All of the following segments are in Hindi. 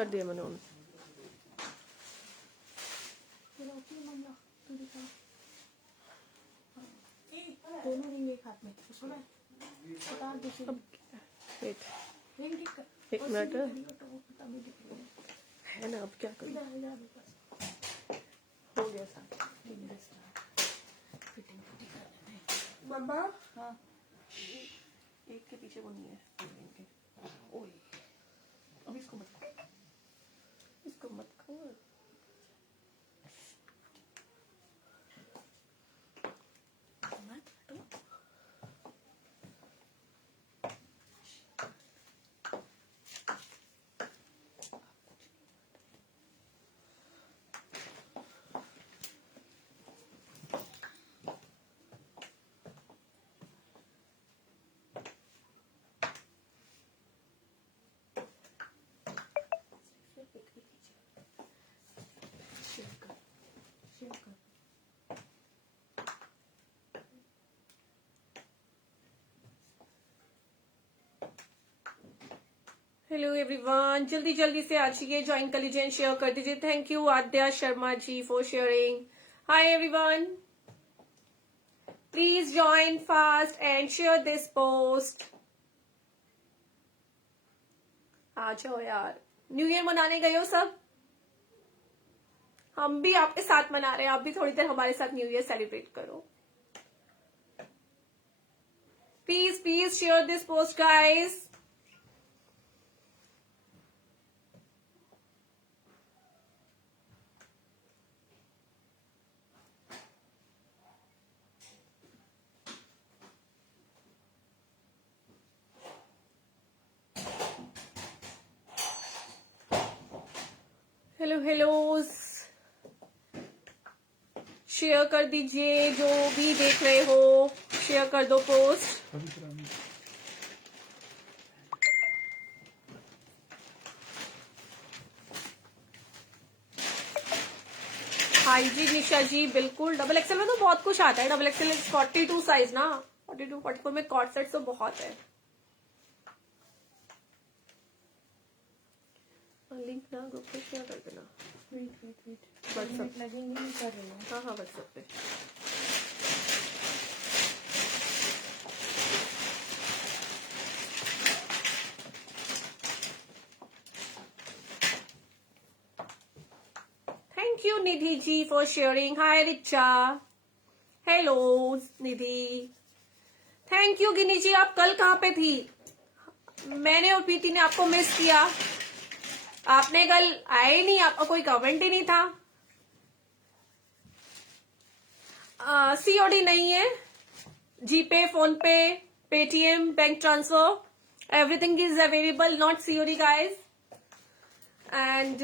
कर दिया मैंने उन। दोनों रिंग एक हाथ में सुना वेट एक मिनट है ना, अब क्या करूं? हो गया मम्मा। हाँ एक के पीछे वो नहीं है इनके। ओए अब इसको मत खोल। हेलो एवरीवन, जल्दी जल्दी से आ जाइए, ज्वाइन कर लीजिए, शेयर कर दीजिए। Thank you Aadya Sharma ji for sharing. Hi everyone, please join fast and share this post. आ जाओ यार, न्यू ईयर मनाने गए हो सब? हम भी आपके साथ मना रहे हैं, आप भी थोड़ी देर हमारे साथ न्यू ईयर सेलिब्रेट करो। Please please share this post guys. Hello hello, share कर दीजिए, जो भी देख रहे हो शेयर कर दो पोस्ट। हाई जी निशा जी, बिल्कुल डबल एक्सएल में तो बहुत कुछ आता है। डबल एक्सएल 42 साइज ना, 42 44 में कॉर्ड सेट तो बहुत है। लिंक ना ग्रुप पे शेयर कर देना। वेट व्हाट्सएप लगेंगे, नहीं कर रही हूँ। हाँ व्हाट्सएप पे। Thank you Nidhi ji for sharing. Hi Richa, hello Nidhi, thank you Ginni ji. आप कल कहाँ पे थी? मैंने और प्रीति ने आपको मिस किया, आपने कल आए ही नहीं, आपका कोई कमेंट ही नहीं था। सीओडी नहीं है, GPay, PhonePe, Paytm, bank transfer, everything is available, not COD guys. And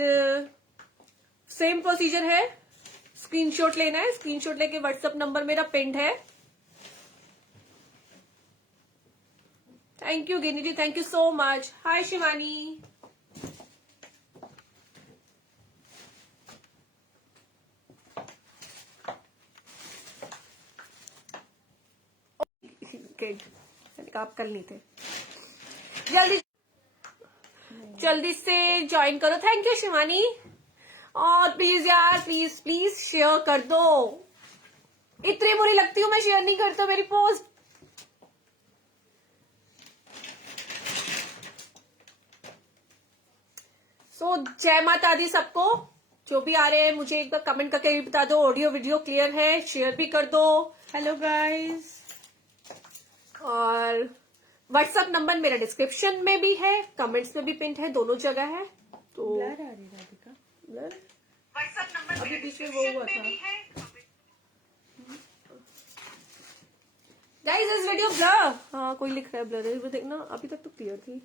same procedure है, स्क्रीनशॉट लेना है, स्क्रीनशॉट लेके व्हाट्सएप नंबर मेरा पिंड है। Thank you Ginni ji, thank you so much. Hi Shivani, आप कल नहीं थे। जल्दी जल्दी से ज्वाइन करो। Thank you Shivani. और प्लीज यार, प्लीज प्लीज शेयर कर दो। इतनी बुरी लगती हूँ मैं, शेयर नहीं करता मेरी पोस्ट। सो जय माता दी सबको। जो भी आ रहे हैं मुझे एक बार कमेंट करके भी बता दो, ऑडियो वीडियो क्लियर है, शेयर भी कर दो। Hello guys. और व्हाट्सएप नंबर मेरा डिस्क्रिप्शन में भी है, कमेंट्स में भी पिन है, दोनों जगह है। तो ब्लर आ रही राधिका, ब्लर व्हाट्सएप नंबर अभी बीच में वो हुआ था गाइस, इस वीडियो ब्लर। हाँ कोई लिख रहा है ब्लर है, देखना अभी तक तो क्लियर थी।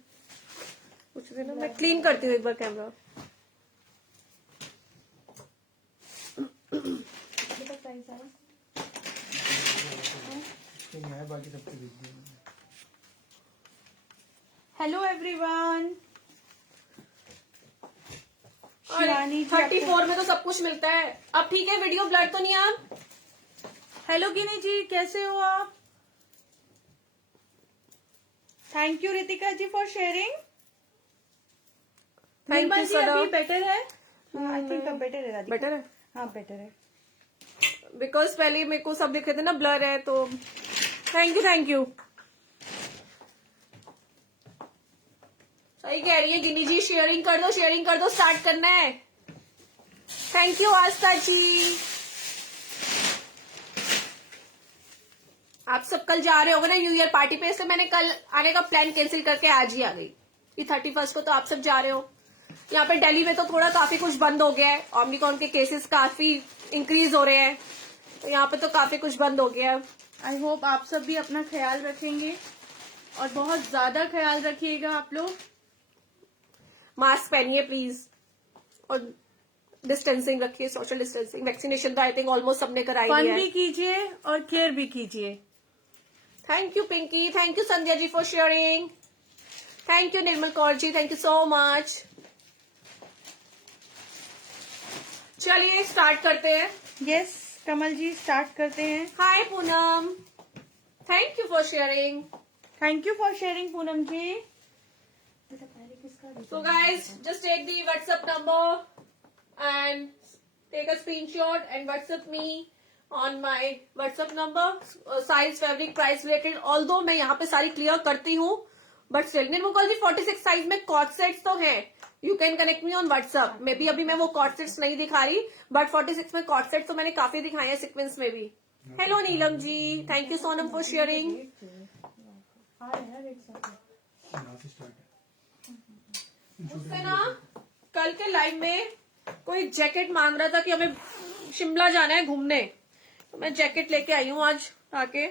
कुछ देना, मैं क्लीन करती हूँ एक बार कैमरा। Hello everyone. 34 में तो सब कुछ मिलता है। अब ठीक है, वीडियो ब्लर तो नहीं आप? हेलो गिनी जी, कैसे हो आप? Thank you Ritika ji for sharing. Thank you ji अभी सदा। बेटर है? आई थिंक अब बेटर है राधिका। बेटर है हाँ बेटर है। बिकॉज पहले मेरे को सब दिख रहे थे ना ब्लर है, तो थैंक यू थैंक यू। सही कह रही है गिनी जी, शेयरिंग कर दो, शेयरिंग कर दो, स्टार्ट करना है। थैंक यू आस्था जी। आप सब कल जा रहे होगे ना न्यू ईयर पार्टी पे, इसलिए मैंने कल आने का प्लान कैंसिल करके आज ही आ गई कि 31 को तो आप सब जा रहे हो। यहाँ पे दिल्ली में तो थोड़ा काफी कुछ बंद हो गया है, ओमिक्रॉन के केसेस काफी इंक्रीज हो रहे हैं, तो यहाँ पे तो काफी कुछ बंद हो गया है। आई होप आप सब भी अपना ख्याल रखेंगे और बहुत ज्यादा ख्याल रखिएगा आप लोग। मास्क पहनिए प्लीज, और डिस्टेंसिंग रखिए, सोशल डिस्टेंसिंग। वैक्सीनेशन तो आई थिंक ऑलमोस्ट सबने कराई फन लिया भी है। कीजिए और केयर भी कीजिए। Thank you Pinky, thank you Sandhya ji for sharing, thank you Nirmal Kaur ji, thank you so much. चलिए स्टार्ट करते हैं। यस कमल जी स्टार्ट करते हैं। Hi Poonam, thank you for sharing. Thank you for sharing Poonam ji. So guys, just take the WhatsApp number and take a screenshot and WhatsApp me on my WhatsApp number. Size, fabric, price related. Although मैं यहाँ पे सारी क्लियर करती हूँ, but still Nirmal ji 46 size में कॉट सेट्स तो हैं। You can connect me on WhatsApp. May be अभी मैं वो कॉट सेट्स नहीं दिखा रही, बट 46 में कॉट सेट्स तो मैंने काफी दिखाए हैं सीक्वेंस में भी। Hello Neelam ji, thank you Sonam for sharing. उससे ना कल के लाइव में कोई जैकेट मांग रहा था कि हमें शिमला जाना है घूमने, तो मैं जैकेट लेके आई हूँ आज आके।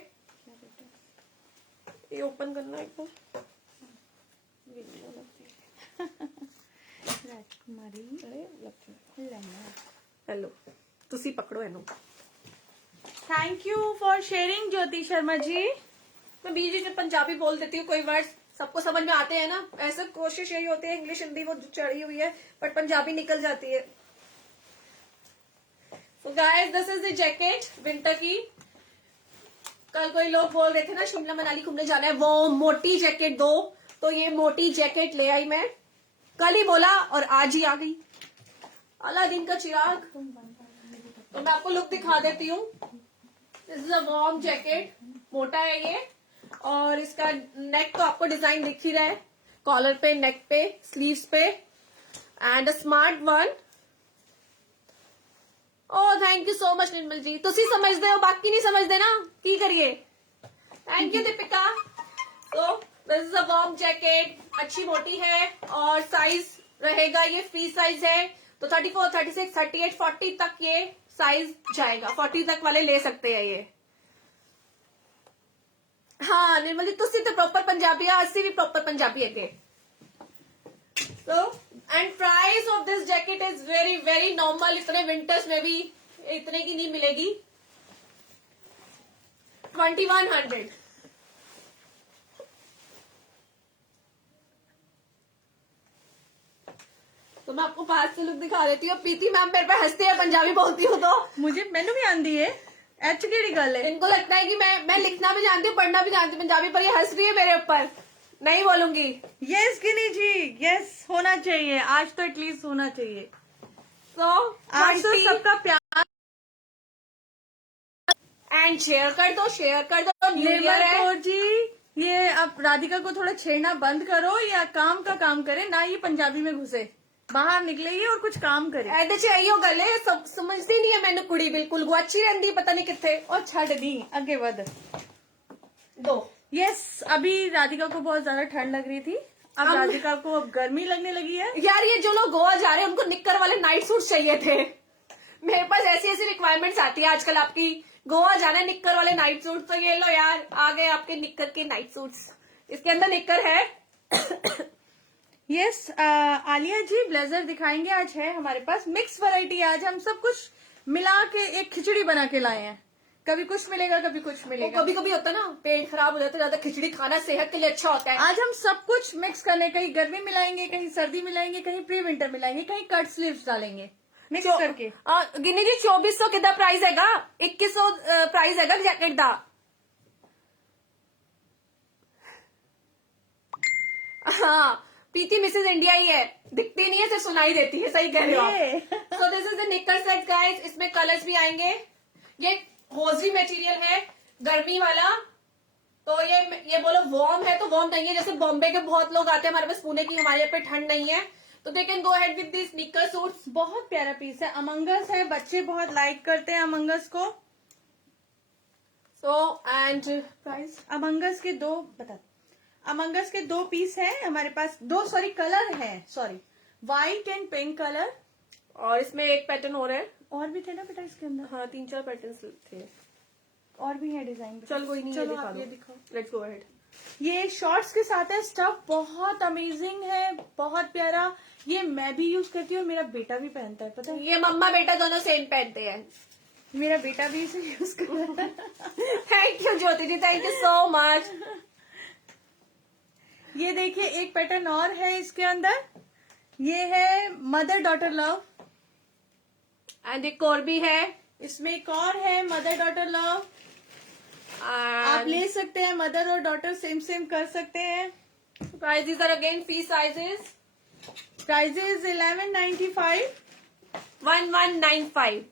ये ओपन करना है एक बार। हेलो, तुसी पकड़ो एनो। Thank you for sharing Jyoti Sharma ji. मैं बीच बीच में पंजाबी बोल देती हूँ, कोई वर्ड सबको समझ में आते हैं ना, ऐसे कोशिश यही होती है इंग्लिश हिंदी वो चढ़ी हुई है, बट पंजाबी निकल जाती है। So guys, this is the jacket winter की। कल कोई लोग बोल रहे थे ना शिमला मनाली घूमने जाना है, वो मोटी जैकेट दो, तो ये मोटी जैकेट ले आई मैं। कल ही बोला और आज ही आ गई। अलादीन का चिराग। तो मैं आपको लुक दिखा देती हूँ। This is a warm jacket, मोटा है ये, और इसका नेक तो आपको डिजाइन दिख ही रहा है, कॉलर पे, नेक पे, स्लीव्स पे, and a smart one. Oh thank you so much Nirmal ji, तुसी समझते हो बाकी नहीं समझते ना, की करिए। Thank you Deepika. तो this is a warm jacket, अच्छी मोटी है, और साइज रहेगा ये फ्री साइज है, तो 34, 36, 38, 40 तक ये साइज जाएगा। 40 तक वाले ले सकते हैं ये। हाँ निर्मल जी, तुसी तो प्रॉपर पंजाबी है, अस्सी भी प्रॉपर पंजाबी है। So, and price of this jacket is very very normal. इतने विंटर्स में भी इतने की नहीं मिलेगी। 2100। तो मैं आपको पास से लुक दिखा देती हूँ। प्रीति मैम मेरे पे हंसती है पंजाबी बोलती हूँ तो। मैंने भी आंदी है, एच केड़ी गल है। इनको लगता है कि मैं लिखना भी जानती हूँ, पढ़ना भी जानती हूँ पंजाबी, पर ये हंस रही है मेरे ऊपर। नहीं बोलूंगी। यस गिनी जी, यस होना चाहिए, आज तो एटलीस्ट होना चाहिए। तो आज तो सबका प्यार। एंड शेयर कर दो, शेयर कर दो। न्यू ईयर निर्मल है। कौर जी, ये अब राधिका को थोड़ा छेड़ना बंद करो, या काम का काम करे ना, ये पंजाबी में घुसे, बाहर निकले ये और कुछ काम करे। ऐसे चाहिए गले, सब समझती नहीं है मैंने कुड़ी, बिल्कुल गुआची रहती, पता नहीं कितने। और छड़ दी आगे बढ़ दो। यस अभी राधिका को बहुत ज्यादा ठंड लग रही थी, अब राधिका को अब गर्मी लगने लगी है। यार ये जो लोग गोवा जा रहे हैं उनको निक्कर वाले नाइट सूट चाहिए थे। मेरे पास ऐसी ऐसी रिक्वायरमेंट्स आती है आजकल आपकी। गोवा जाना है निक्कर वाले नाइट सूट, तो ये लो यार, आ गए आपके निक्कर के नाइट सूट्स। इसके अंदर निक्कर है। यस आलिया जी ब्लेजर दिखाएंगे, आज है हमारे पास मिक्स वैरायटी। आज हम सब कुछ मिला के एक खिचड़ी बना के लाए हैं, कभी कुछ मिलेगा कभी कुछ मिलेगा। कभी कभी होता है ना पेट खराब हो जाता है, ज्यादा खिचड़ी खाना सेहत के लिए अच्छा होता है। आज हम सब कुछ मिक्स करने, कहीं गर्मी मिलाएंगे, कहीं सर्दी मिलाएंगे, कहीं प्री विंटर मिलाएंगे, कहीं कट स्लीव्स डालेंगे मिक्स करके। गिनी जी 2400 कितना प्राइस हैगा, 2100 प्राइस हैगा जैकेट दा। हाँ प्रीति मिसेज इंडिया ही है, दिखती नहीं है, सिर्फ सुनाई देती है, सही कह रहे हो आप। सो दिस इज द निकर सेट गाइस, इसमें कलर्स भी आएंगे। ये होजी मटेरियल है, गर्मी वाला, तो ये बोलो वार्म है तो वार्म नहीं है, जैसे बॉम्बे के बहुत लोग आते हैं हमारे पास, पुणे की, हमारे यहाँ पे ठंड नहीं है, तो they can go ahead with this निकर सूट्स। बहुत प्यारा पीस है, अमंगस है, बच्चे बहुत लाइक करते हैं अमंगस को। सो एंड प्राइस अमंगस के अमंगस के 2 पीस है हमारे पास, 2 कलर है, व्हाइट एंड पिंक कलर। और इसमें एक पैटर्न हो रहा है, और भी थे ना बेटा इसके अंदर? हाँ 3-4 पैटर्न्स थे, और भी है डिजाइन। चल कोई नहीं, चलो ये आप ये दिखा दिखाओ। दो, लेट्स गो अहेड। ये शॉर्ट्स के साथ है, स्टफ बहुत अमेजिंग है, बहुत प्यारा। ये मैं भी यूज करती हूँ और मेरा बेटा भी पहनता है, पता है? ये मम्मा बेटा दोनों सेम पहनते हैं। मेरा बेटा भी इसे यूज कर रहा है। Thank you Jyoti ji, thank you so much. ये देखिए एक पैटर्न और है इसके अंदर, ये है मदर डॉटर लव, एंड एक और भी है, इसमें एक और है मदर डॉटर लव। आप ले सकते हैं, मदर और डॉटर सेम कर सकते हैं। Prices are again free sizes, prices 1195, 1195।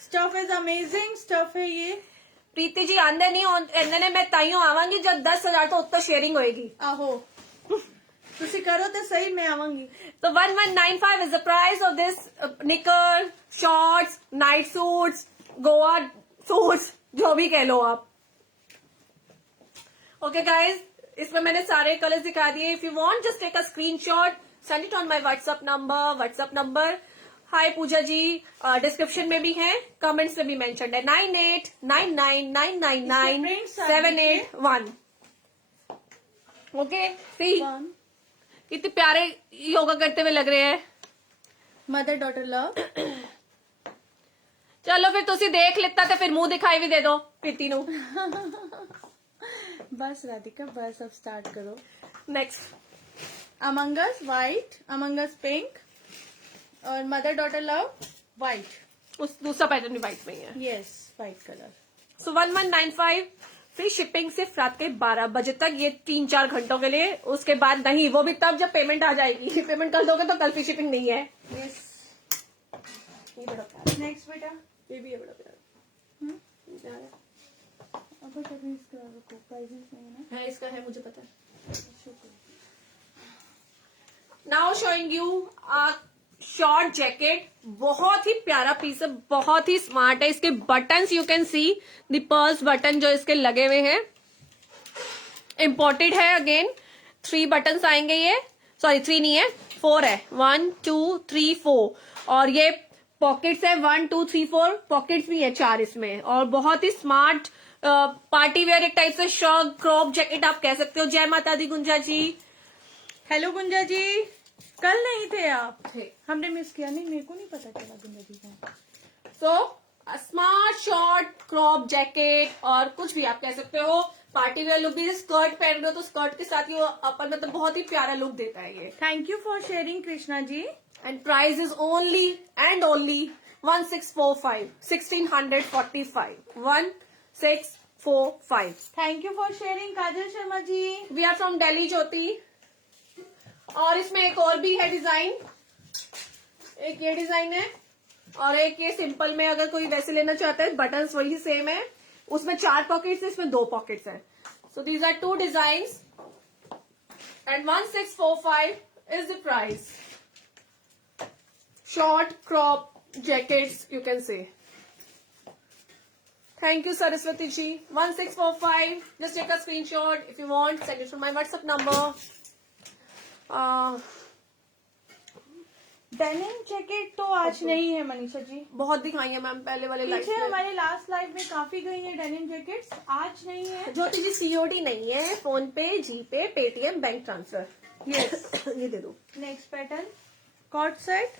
Stuff is amazing stuff है ये। प्रीति जी आंदे नहीं इन्होंने, मैं ताइयों आवांगी जब 10,000 तो उत्तर शेयरिंग होएगी। आहो तुसी करो तो सही, मैं आवांगी। तो 1195 is the price of this knicker, shorts, night suits, Goa suits, जो भी कह लो आप। ओके गाइज, इसमें मैंने सारे कलर्स दिखा दिए। If you want just take a screenshot, send it on my WhatsApp number. Hi Pooja ji, description में भी है, कमेंट्स में भी मेंशन है, 9899999781। ओके सी कितने प्यारे योगा करते हुए लग रहे हैं। Mother daughter love. चलो फिर तुसी देख लेता तो फिर मुंह दिखाई भी दे दो प्रीति नू। बस राधिका बस, अब स्टार्ट करो। Next among us white, among us pink और मदर डॉटर लव व्हाइट। उस दूसरा पैटर्न भी व्हाइट में ही है। Yes, white colour. So 1195 free shipping सिर्फ रात के 12 बजे तक, ये 3-4 घंटों के लिए, उसके बाद नहीं, वो भी तब जब पेमेंट आ जाएगी। पेमेंट कर दोगे तो कल फ्री शिपिंग नहीं है। यस, ये बड़ा प्यारा, नेक्स्ट बेटा। ये भी है बड़ा प्यारा। अब कभी इसका प्राइसेस नहीं है ना? है, इसका है, मुझे पता है। शुक्र। Now showing you a short jacket, बहुत ही प्यारा पीस है, बहुत ही स्मार्ट है। इसके buttons you can see the pearls button जो इसके लगे हुए हैं, इम्पोर्टेड है। अगेन 3 बटन्स आएंगे, ये सॉरी 3 नहीं है, 4 है, 1 2 3 4। और ये पॉकेट्स है, 1 2 3 4 पॉकेट्स भी है 4 इसमें। और बहुत ही स्मार्ट पार्टी वेयर, एक टाइप से शॉर्ट क्रॉप जैकेट आप कह सकते हो। जय माता दी गुंजा जी। हेलो गुंजा जी, कल नहीं थे आप? थे। हमने मिस किया। नहीं, मेरे को नहीं पता चला गुंजा जी का। So smart short crop jacket, और कुछ भी आप कह सकते हो, पार्टी वेयर लुक भी। स्कर्ट पहन रहे हो तो स्कर्ट के साथ ही वो अपन मतलब बहुत ही प्यारा लुक देता है ये। Thank you for sharing Krishna ji. And price is only and only 1645, 1645, 1645। Thank you for sharing Kajal Sharma ji. We are from Delhi Jyoti. और इसमें एक और भी है डिजाइन, एक ये डिजाइन है और एक ये सिंपल में, अगर कोई वैसे लेना चाहता है, बटन्स वही सेम है, उसमें 4 पॉकेट्स है, इसमें 2 पॉकेट्स है। So these are 2 designs and 1645 is the price. Short crop jackets you can say. Thank you, Saraswati ji. 1645. Just take a screenshot if you want. Send it to my WhatsApp number. Denim jacket तो आज नहीं है मनीषा जी। बहुत दिखाई है मैम पहले वाले लाइव पीछे में। हमारे लास्ट लाइव में काफी गई है डेनिम जैकेट्स, आज नहीं है। ज्योति जी सीओडी नहीं है, PhonePe, GPay, Paytm, bank transfer. Yes. ये दे दो। Next pattern cord set.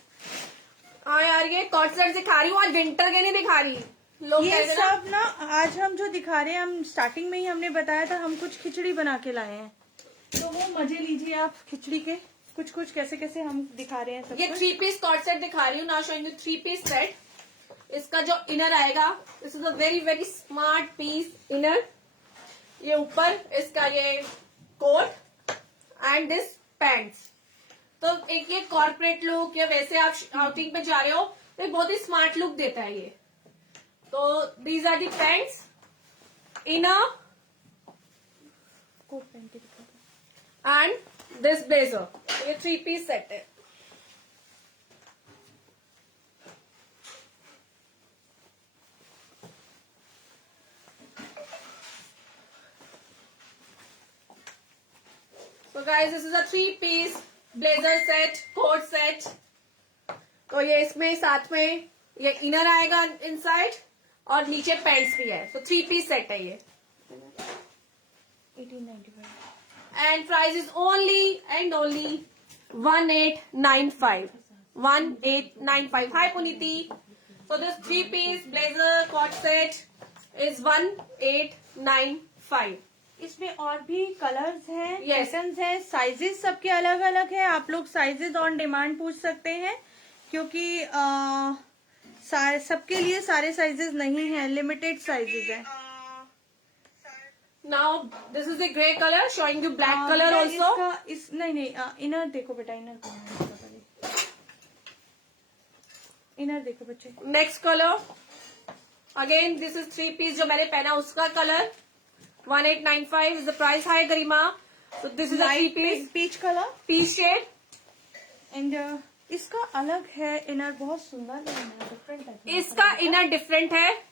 हाँ यार, ये कॉट सेट दिखा रही हूँ, आज विंटर के नहीं दिखा रही। लोग ये कह रहे ना, सब ना आज हम जो दिखा रहे हैं, हम स्टार्टिंग में ही हमने बताया था, हम कुछ खिचड़ी बना के लाए हैं, तो वो मजे लीजिए आप खिचड़ी के। कुछ कुछ कैसे कैसे हम दिखा रहे हैं सब ये कुछ। 3 पीस कॉट सेट दिखा रही हूँ। Now showing you 3 piece set. इसका जो इनर आएगा, this is a very very smart piece inner. ये ऊपर इसका ये कोट एंड दिस पैंट्स। तो एक ये कॉर्पोरेट लुक या वैसे आप आउटिंग पे जा रहे हो तो एक बहुत ही स्मार्ट लुक देता है ये। तो these are the pants inner coat पहन के दिखा दो। And this blazer. ये 3 पीस सेट है। So guys, this is a 3-piece blazer set, coat set. तो ये इसमें साथ में ये इनर आएगा इनसाइड और नीचे पैंट्स भी है। तो 3-piece सेट है ये। 1895 and price is only and only 1895। 1895। Hi पुनीति। So this 3-piece blazer coat set is 1895। इसमें और भी कलर्स हैं, Yes. पैटर्न्स हैं, साइजेस सबके अलग अलग है। आप लोग साइजेस ऑन डिमांड पूछ सकते हैं क्योंकि सबके लिए सारे साइजेस नहीं हैं, लिमिटेड साइजेस हैं। Now this is the grey color, showing you black color बेटा, also. नहीं इनर देखो बेटा, इनर इनर देखो बच्चे। Next color, again this is 3-piece जो मैंने पहना उसका colour. 1895 is the price. Hi Garima. So this is a 3-piece peach colour peach shade. And इसका अलग है इनर, बहुत सुंदर है, डिफरेंट है। इसका इनर डिफरेंट है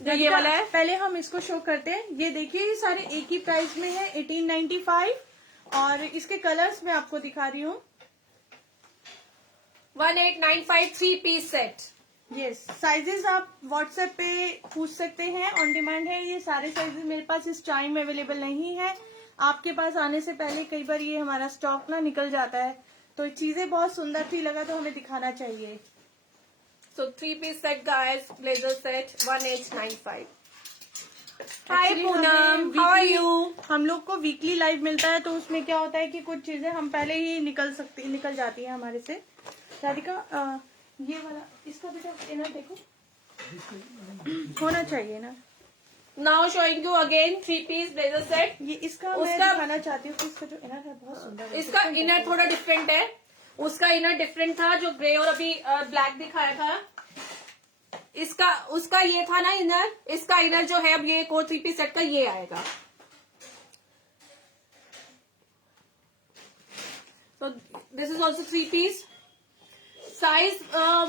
जो ये वाला है। पहले हम इसको शो करते हैं। ये देखिए ये सारे एक ही प्राइस में है, 1895। और इसके कलर्स मैं आपको दिखा रही हूँ। 1895 3-piece set। यस, साइजेस आप व्हाट्सएप पे पूछ सकते हैं, ऑन डिमांड है। ये सारे साइजेस मेरे पास इस टाइम अवेलेबल नहीं है। आपके पास आने से पहले कई बार ये हमारा स्टॉक ना निकल जाता है, तो चीजें बहुत सुंदर थी, लगा तो हमें दिखाना चाहिए। So 3-piece set guys, blazer set 1895। Hi Actually, Poonam, हमें how are weekly- you? हम लोग को वीकली लाइव मिलता है, तो उसमें क्या होता है कि कुछ चीजें हम पहले ही निकल जाती है हमारे से। राधिका ये वाला इसका बेटा इनर देखो, होना चाहिए ना। Now showing you again 3-piece blazer set। ये इसका मैं उसका- दिखाना चाहती हूँ कि इसका जो इनर है बहुत सुंदर है। इसका इनर थोड़ा डिफरेंट है। उसका इनर डिफरेंट था जो ग्रे और अभी ब्लैक दिखाया था। उसका ये था ना इनर। इसका इनर जो है अब ये कोट 3-piece सेट का ये आएगा। तो this is also 3-piece। Size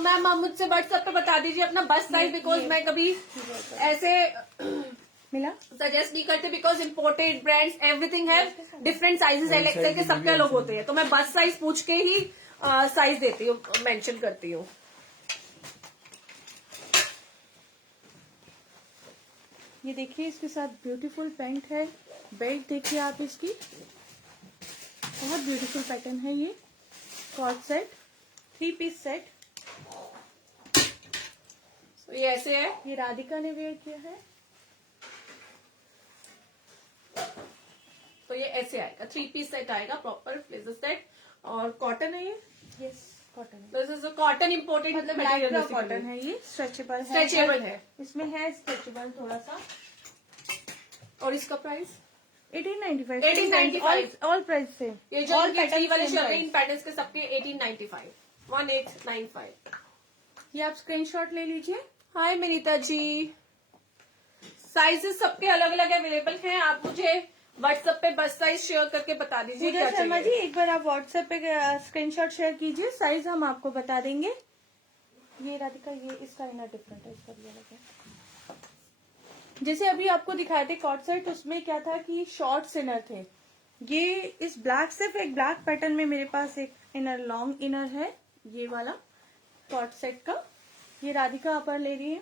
ma'am आप मुझसे व्हाट्सएप पे बता दीजिए अपना बस साइज, बिकॉज मैं कभी ऐसे मिला। सजेस्ट नहीं करते, बिकॉज इम्पोर्टेड ब्रांड्स एवरीथिंग है डिफरेंट साइजेस। एल एक्सएल के सबके अलग होते हैं, तो मैं बस साइज पूछ के ही साइज देती हूँ, मेंशन करती हूँ। ये देखिए इसके साथ ब्यूटीफुल पैंट है, बेल्ट देखिए आप इसकी, बहुत ब्यूटीफुल पैटर्न है। ये कॉट सेट 3-piece सेट, तो ये ऐसे है। ये राधिका ने वेयर किया है। तो ये ऐसे आएगा, 3-piece सेट आएगा, प्रॉपर ब्लेजर सेट। और कॉटन है ये। यस, कॉटन है, दिस इज कॉटन इम्पोर्टेड मतलब मटेरियल लाइट कॉटन है। ये स्ट्रेचेबल है, स्ट्रेचेबल है। इसमें है स्ट्रेचेबल थोड़ा सा। और इसका प्राइस 1895 1895 ऑल प्राइस सेम। ये जो All इनके patterns थ्री वाले same चल रहे हैं, price। इन पैटर्न्स के सबके 1895। 1895। ये आप स्क्रीनशॉट ले लीजिए। हाय मिनीता जी। साइजेस सबके अलग अलग अवेलेबल हैं। आप मुझे व्हाट्सएप पे बस साइज शेयर करके बता दीजिए पूजा क्या शर्मा जी, चाहिए। एक बार आप व्हाट्सएप पे स्क्रीनशॉट शेयर कीजिए, साइज हम आपको बता देंगे। ये राधिका, ये इसका इनर डिफरेंट है, इसका भी अलग है। जैसे अभी आपको दिखाए थे कॉट सेट, उसमें क्या था कि शॉर्ट्स इनर थे। ये इस ब्लैक, सिर्फ एक ब्लैक पैटर्न में मेरे पास एक इनर लॉन्ग इनर है, ये वाला कॉट सेट का। ये राधिका अपर ले रही है।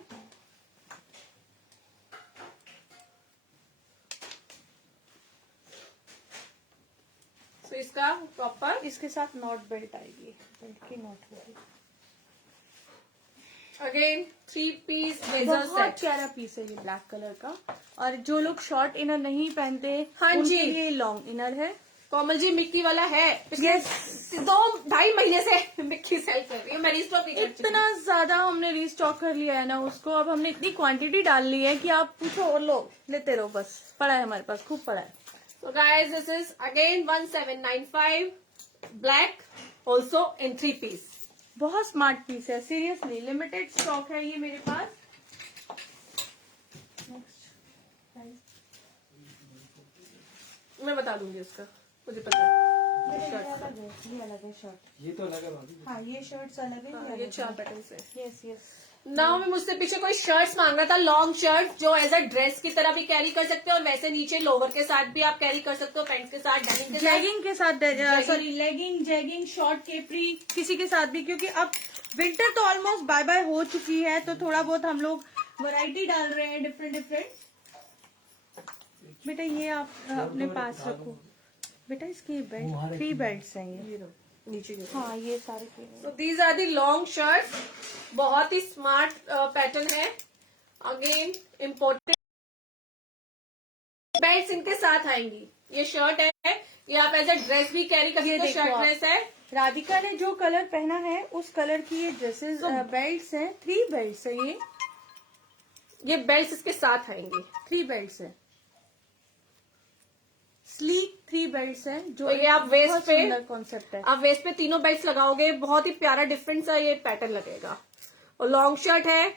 तो इसका प्रॉपर इसके साथ नॉट बेल्ट आएगी, बेल्ट की नॉट होगी। अगेन 3-piece ब्लेजर बहुत सेट। प्यारा पीस है ये ब्लैक कलर का। और जो लोग शॉर्ट इनर नहीं पहनते, हाँ उनके जी। लिए लॉन्ग इनर है। कोमल जी मिक्की वाला है, पिछले Yes. 2-2.5 महीने से मिक्की सेल कर रही है। मैं रिस्टॉक नहीं कर चुकी। इतना ज्यादा हमने रीस्टॉक कर लिया है ना उसको, अब हमने इतनी क्वांटिटी डाल ली है कि आप पूछो और लो, लेते रहो, बस पड़ा है हमारे पास, खूब पड़ा है। So guys, this is again 1795 black also in 3 piece. बहुत स्मार्ट पीस है, सीरियसली लिमिटेड स्टॉक है ये मेरे पास। मैं बता दूंगी उसका, मुझे पता है। ये शर्ट अलग है, ये अलग है शर्ट। ये तो अलग है भाभी। हाँ ये शर्ट्स अलग है, ये 4 पैटर्न है। Yes yes. नाउ में मुझसे पीछे कोई शर्ट्स मांग रहा था, लॉन्ग शर्ट जो एज अ ड्रेस की तरह भी कैरी कर सकते हो और वैसे नीचे लोवर के साथ भी आप कैरी कर सकते हो, पैंट के साथ, डेनिम के साथ, जैगिंग के साथ, Jegging। Sorry legging, jegging, short, capri, किसी के साथ भी, क्योंकि अब विंटर तो ऑलमोस्ट बाय बाय हो चुकी है, तो थोड़ा बहुत हम लोग वैरायटी डाल रहे हैं डिफरेंट डिफरेंट। बेटा ये आप अपने पास रखो बेटा, इसकी बेल्ट 3 बेल्ट्स हैं ये। नीचे की। हाँ ये सारे So these are the long shirts, बहुत ही स्मार्ट पैटर्न है, अगेन इम्पोर्टेंट। बेल्ट इनके साथ आएंगी। ये शर्ट है, ये आप एज ए ड्रेस भी कैरी कर सकते हो, शर्ट ड्रेस है। राधिका ने जो कलर पहना है उस कलर की ये ड्रेसेस बेल्ट्स हैं, 3 बेल्ट्स है ये बेल्ट इसके साथ आएंगी। 3 बेल्ट्स है, स्लीक 3 बेल्ट्स हैं, जो तो ये आप वेस्ट पे, सुंदर कॉन्सेप्ट है। आप वेस्ट पे तीनों बेल्ट लगाओगे, बहुत ही प्यारा डिफरेंट सा ये पैटर्न लगेगा। और लॉन्ग शर्ट है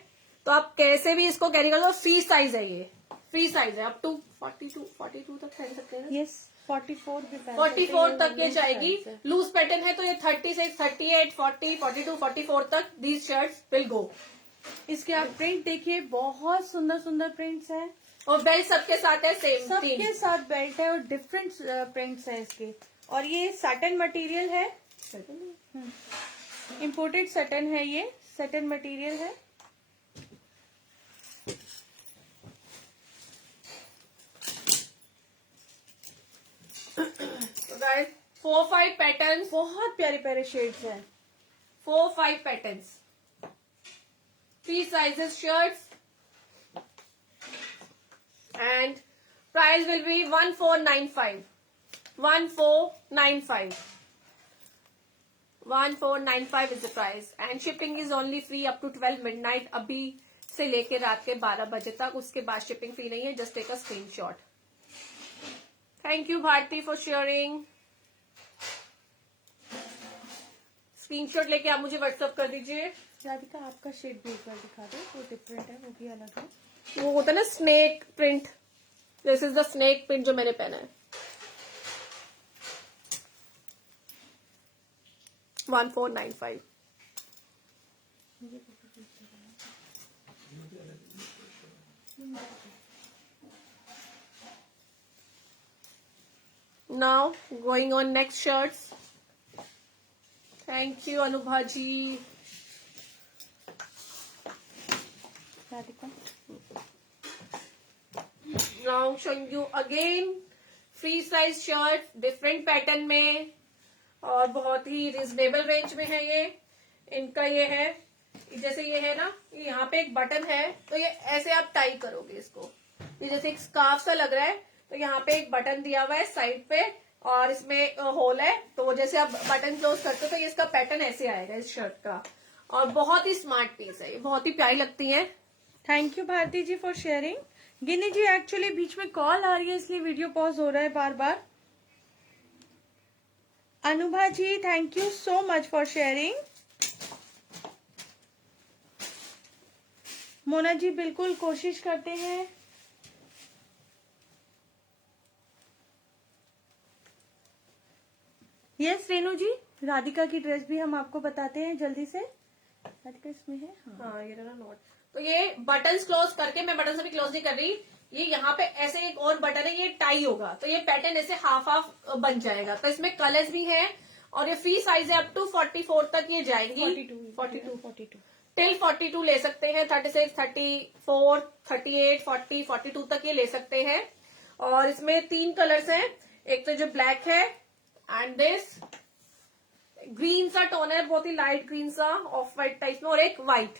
तो आप कैसे भी इसको कैरी कर लो। फ्री साइज है ये, फ्री साइज है, अप टू 42 तक पहन सकते हैं। यस 44 भी पहन 44 तक ये लूज जाएगी। साइज है। लूज पैटर्न है तो ये 36, 38, 40, 42, 44 तक दीज शर्ट्स विल गो। इसके आप प्रिंट देखिए, बहुत सुंदर सुंदर प्रिंट्स हैं, और बेल्ट सबके साथ है सेम, सबके साथ बेल्ट है और डिफरेंट प्रिंट्स हैं इसके। और ये सैटन मटेरियल है, इम्पोर्टेड सैटन है, ये सैटन मटेरियल है। तो गाइस 4-5 पैटर्न्स, बहुत प्यारे प्यारे शेड्स हैं। 4-5 patterns, 3 sizes shirts, and price will be 1495. 1495. 1495 is the price, and shipping is only free up to 12 midnight. अभी से लेके रात के 12 बजे तक, उसके बाद शिपिंग फ्री नहीं है। Just take a screenshot. Thank you Bharti for sharing. Screenshot लेके आप मुझे व्हाट्सअप कर दीजिए। राधिका आपका शेड भी एक बार दिखा दो, वो डिफरेंट है, वो भी अलग है। वो होता है ना snake print, this is the snake print जो मैंने पहना है। 1495। Now going on next shirts. Thank you Anubha ji. Radhika Now showing you again free size shirt, different pattern में और बहुत ही रिजनेबल रेंज में है ये। इनका ये है, जैसे ये है ना, यहाँ पे एक बटन है तो ये ऐसे आप टाई करोगे इसको, ये जैसे एक स्कार्फ सा लग रहा है, तो यहाँ पे एक बटन दिया हुआ है साइड पे और इसमें होल है, तो जैसे आप बटन क्लोज करते हो तो ये इसका पैटर्न ऐसे आएगा इस शर्ट का। और बहुत ही स्मार्ट पीस है, ये बहुत ही प्यारी लगती है। Thank you Bharti ji for sharing. Ginni ji actually बीच में कॉल आ रही है इसलिए वीडियो पॉज हो रहा है बार बार। Anubha ji thank you so much for sharing. Mona ji बिल्कुल कोशिश करते हैं। यस रेनू जी, राधिका की ड्रेस भी हम आपको बताते हैं जल्दी से। राधिका इसमें है, हाँ ये रहा नोट। तो ये बटन क्लोज करके, मैं बटन अभी क्लोज नहीं कर रही, ये यहाँ पे ऐसे एक और बटन है, ये टाई होगा तो ये पैटर्न ऐसे हाफ हाफ बन जाएगा। तो इसमें कलर्स भी हैं और ये फ्री साइज है, अप टू 44 तक ये जाएंगी। 42 टिल 42 ले सकते हैं, 36, 34, 38, 40, 42 तक ये ले सकते हैं। और इसमें 3 कलर्स हैं, एक तो जो ब्लैक है एंड दिस ग्रीन सा टोन है, बहुत ही लाइट ग्रीन सा ऑफ व्हाइट टाइप में, और एक white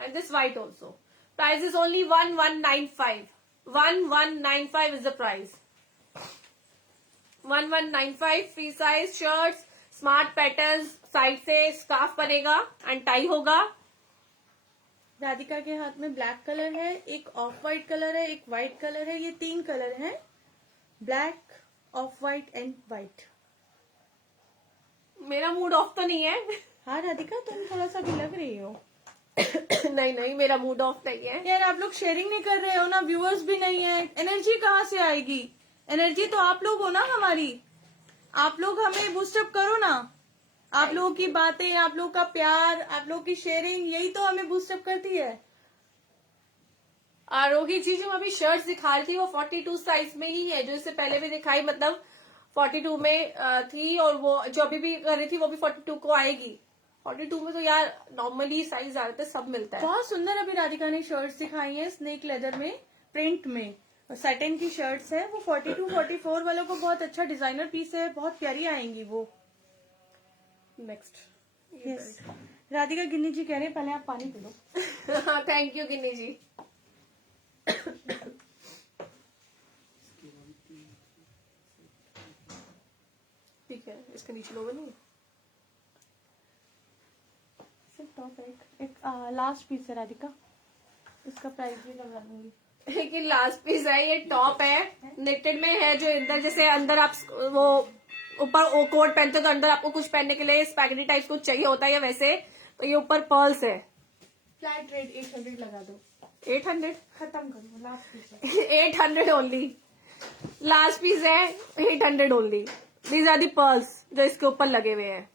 and this white also. Price is only 1195. 1195 is the price. 1195 free size shirts, smart pattern, side से स्कार्फ बनेगा एंड टाई होगा। राधिका के हाथ में ब्लैक कलर है, एक ऑफ व्हाइट कलर है, एक व्हाइट कलर है, ये 3 कलर हैं, black, of white and white. मेरा मूड ऑफ तो नहीं है। हाँ राधिका, तुम थोड़ा सा भी लग रही हो। नहीं नहीं, मेरा मूड ऑफ नहीं है। यार आप लोग शेयरिंग नहीं कर रहे हो ना, व्यूअर्स भी नहीं है, एनर्जी कहाँ से आएगी? एनर्जी तो आप लोग हो ना हमारी, आप लोग हमें बूस्टअप करो ना। आप लोगों की बातें, आप लोगों का प्यार, आप लोगों की शेयरिंग, यही तो हमें बूस्टअप करती है। आरोही जी जो अभी शर्ट्स दिखा रही थी वो 42 साइज में ही है, जो इससे पहले भी दिखाई, मतलब 42 में थी, और वो जो अभी भी कर रही थी वो भी 42 को आएगी। 42 में तो यार नॉर्मली साइज ज्यादातर सब मिलता है। बहुत सुंदर अभी राधिका ने शर्ट्स दिखाई है, स्नेक लेदर में, प्रिंट में, सैटिन की शर्ट्स है। वो 42, 44 वालों को बहुत अच्छा डिजाइनर पीस है, बहुत प्यारी आएंगी वो। नेक्स्ट यस, राधिका गिन्नी जी कह रहे हैं पहले आप पानी पी लो। थैंक यू गिन्नी जी। ठीक है, इसके नीचे लोगे नहीं। सिर्फ टॉप एक लास्ट पीस है राधिका, इसका प्राइस भी लगा दूंगी। लेकिन लास्ट पीस है, ये टॉप है, नेटेड में है, जो अंदर जैसे अंदर आप वो ऊपर कोट पहनते हो तो अंदर आपको कुछ पहनने के लिए स्पैगेटी टाइप कुछ चाहिए होता है, या वैसे तो ये ऊपर पर्ल्स है। फ्लैट रेट 800 लगा दो। 800 खत्म करो, लास्ट पीस है। 800 ओनली, लास्ट पीस है 800 only. These are the pearls जो इसके ऊपर लगे हुए हैं।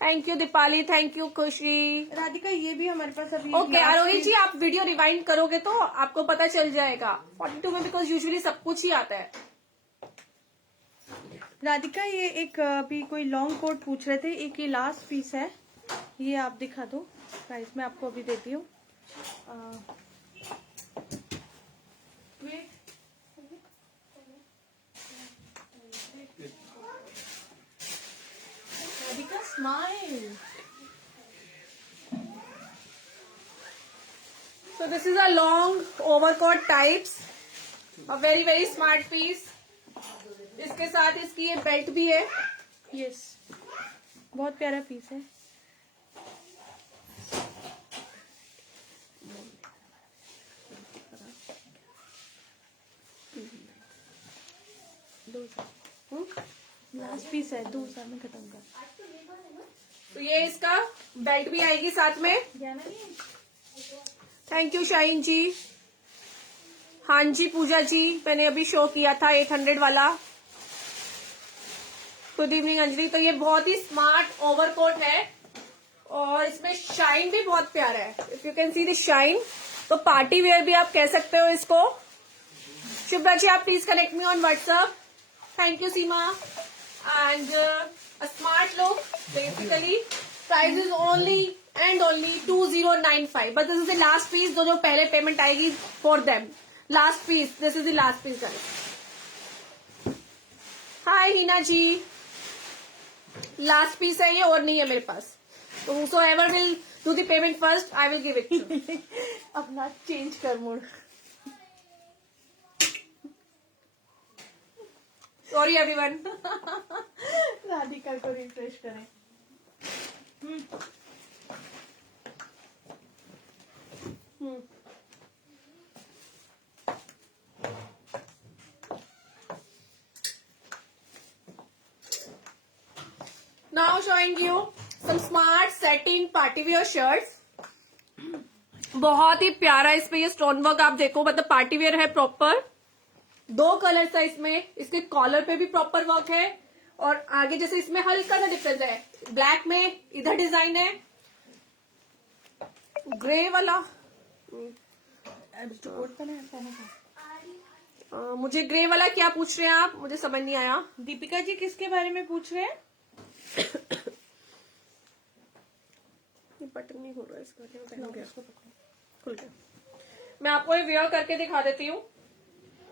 Thank you Deepali, thank you Khushi. Radhika ये भी हमारे पास अभी ओके आरोही जी, आप वीडियो रिवाइंड करोगे तो आपको पता चल जाएगा 42 में, बिकॉज यूजुअली सब कुछ ही आता है। राधिका ये एक अभी कोई लॉन्ग कोट पूछ रहे थे, एक ये लास्ट पीस है, ये आप दिखा दो, प्राइस मैं आपको अभी देती हूँ। Radhika smile. So this is a long overcoat types, a very very smart piece. इसके साथ इसकी ये बेल्ट भी है। यस, बहुत प्यारा पीस है। लास्ट पीस है, 2000 में खत्म कर। तो ये इसका बेल्ट भी आएगी साथ में। थैंक यू शाहीन जी। हाँ जी पूजा जी, मैंने अभी शो किया था 800 वाला। Good evening Anjali. तो ये बहुत ही स्मार्ट ओवरकोट है और इसमें शाइन भी बहुत प्यारा है। If you can see the shine, तो पार्टी वेयर भी आप कह सकते हो इसको। शुभ्रा जी आप please connect me on WhatsApp. Thank you Seema. And a smart look, basically price is only and only 2095, but this is the last piece, जो पहले पेमेंट आएगी for them, last piece, this is the last piece guys. Hi Hina ji, last piece है ये, और नहीं है मेरे पास, तो whosoever will do the payment first I will give it to. अपना चेंज कर मूड। Sorry everyone. राधिका को रिफ्रेश करें। Now showing you some smart satin party wear shirts. बहुत ही प्यारा इस पे ये स्टोन वर्क आप देखो, मतलब पार्टी वेयर है प्रॉपर। 2 कलर है इसमें, इसके कॉलर पे भी प्रॉपर वर्क है, और आगे जैसे इसमें हल्का सा डिफरेंस है, ब्लैक में इधर डिजाइन है, ग्रे वाला मुझे ग्रे वाला क्या पूछ रहे हैं आप, मुझे समझ नहीं आया। दीपिका जी किसके बारे में पूछ रहे हैं? ये बटन नहीं खुल रहा है इसका, क्या पहन गया? खुल गया। मैं आपको ये वेयर करके दिखा देती हूँ।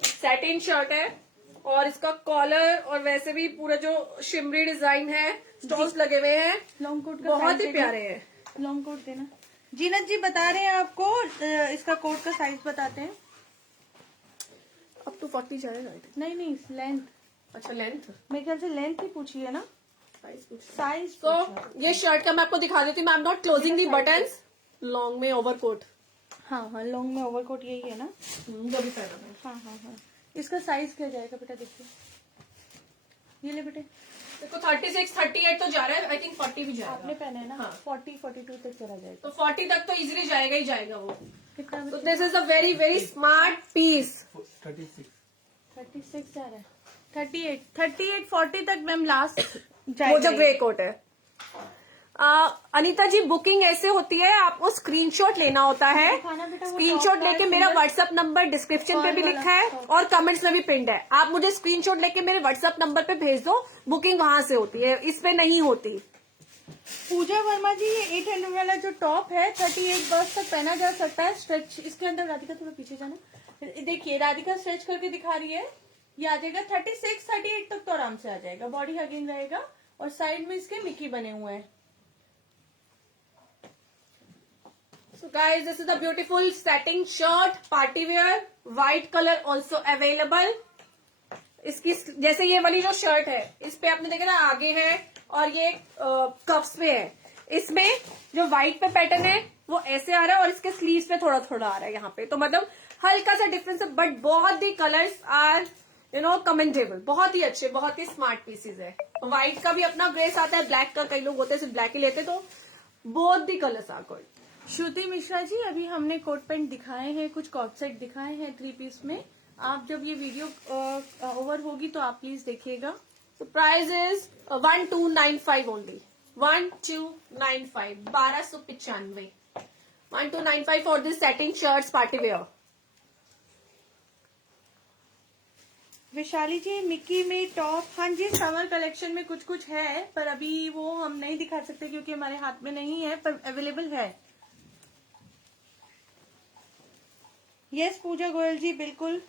सैटिन शर्ट है और इसका कॉलर और वैसे भी पूरा जो शिमरी डिजाइन है, स्टोन्स लगे हुए हैं, लॉन्ग कोट का बहुत ही प्यारे हैं। लॉन्ग कोट देना। जीनत जी बता रहे हैं आपको, इसका कोट का साइज बताते हैं। अब तो 40 जाएगा। नहीं लेंथ। अच्छा लेंथ, मेरे ख्याल से लेंथ ही पूछी है ना, साइज। तो ये शर्ट का मैं आपको दिखा देती हूँ। I am not closing the buttons. Long में ओवरकोट, हाँ लॉन्ग में ओवरकोट यही है ना। जो भी पहना है। हाँ। इसका साइज क्या जाएगा बेटा, देखिए ये ले बेटे, देखो 36, 38 तो जा रहा है, आई थिंक 40 भी आपने जाएगा। पहना है ना? हाँ। 40, 42 तक चला जाएगा। तो 40 तक तो इजीली जाएगा ही जाएगा वो। कितना तो this is a very very smart piece. 36 जा रहा है। 38, 40 तक मैम लास्ट वो जाएगा। जो ग्रे कोट है। अनीता जी, बुकिंग ऐसे होती है, आपको स्क्रीनशॉट लेना होता है। दिखाना बेटा वो स्क्रीनशॉट टॉप का लेके है, मेरा सिंगल व्हाट्सएप नंबर डिस्क्रिप्शन पे भी कॉल लिखा है वाला और कमेंट्स में भी पिंड है। आप मुझे स्क्रीनशॉट लेके मेरे व्हाट्सएप नंबर पे भेज दो, बुकिंग वहां से होती है, इस पे नहीं होती। पूजा वर्मा जी, ये 800 वाला जो टॉप है 38 बर्थ तक पहना जा सकता है। स्ट्रेच इसके अंदर, राधिका थोड़ा पीछे जाना। देखिए राधिका स्ट्रेच करके दिखा रही है, ये आ जाएगा 36, 38 तक तो आराम से आ जाएगा। बॉडी हगिंग रहेगा और साइड में इसके मिकी बने हुए हैं। So guys, this is a beautiful satin shirt, party wear, white color also available. इसकी जैसे ये वाली जो शर्ट है, इस पे आपने देखा ना आगे है और ये कफ्स पे है। इसमें जो व्हाइट पे पैटर्न है वो ऐसे आ रहा है और इसके स्लीव्स पे थोड़ा थोड़ा आ रहा है यहाँ पे, तो मतलब हल्का सा डिफरेंस है, बट बहुत ही कलर्स आर कमेंटेबल, बहुत ही अच्छे, बहुत ही स्मार्ट पीसेज है। व्हाइट का भी अपना ग्रेस आता है, ब्लैक का कई लोग होते हैं सिर्फ ब्लैक ही लेते, तो both the colours are good. Shruti Mishra ji, अभी हमने कोट पैंट दिखाए हैं, कुछ कॉट सेट दिखाए हैं 3 पीस में। आप जब ये वीडियो ओवर होगी तो आप प्लीज देखिएगा। So price is 1295 only. 1295, 1295. 1295 for this satin shirts party wear. Vishali ji, Mickey में टॉप, हाँ जी समर कलेक्शन में कुछ कुछ है, पर अभी वो हम नहीं दिखा सकते क्योंकि हमारे हाथ में नहीं है, पर अवेलेबल है। यस पूजा गोयल जी, बिल्कुल।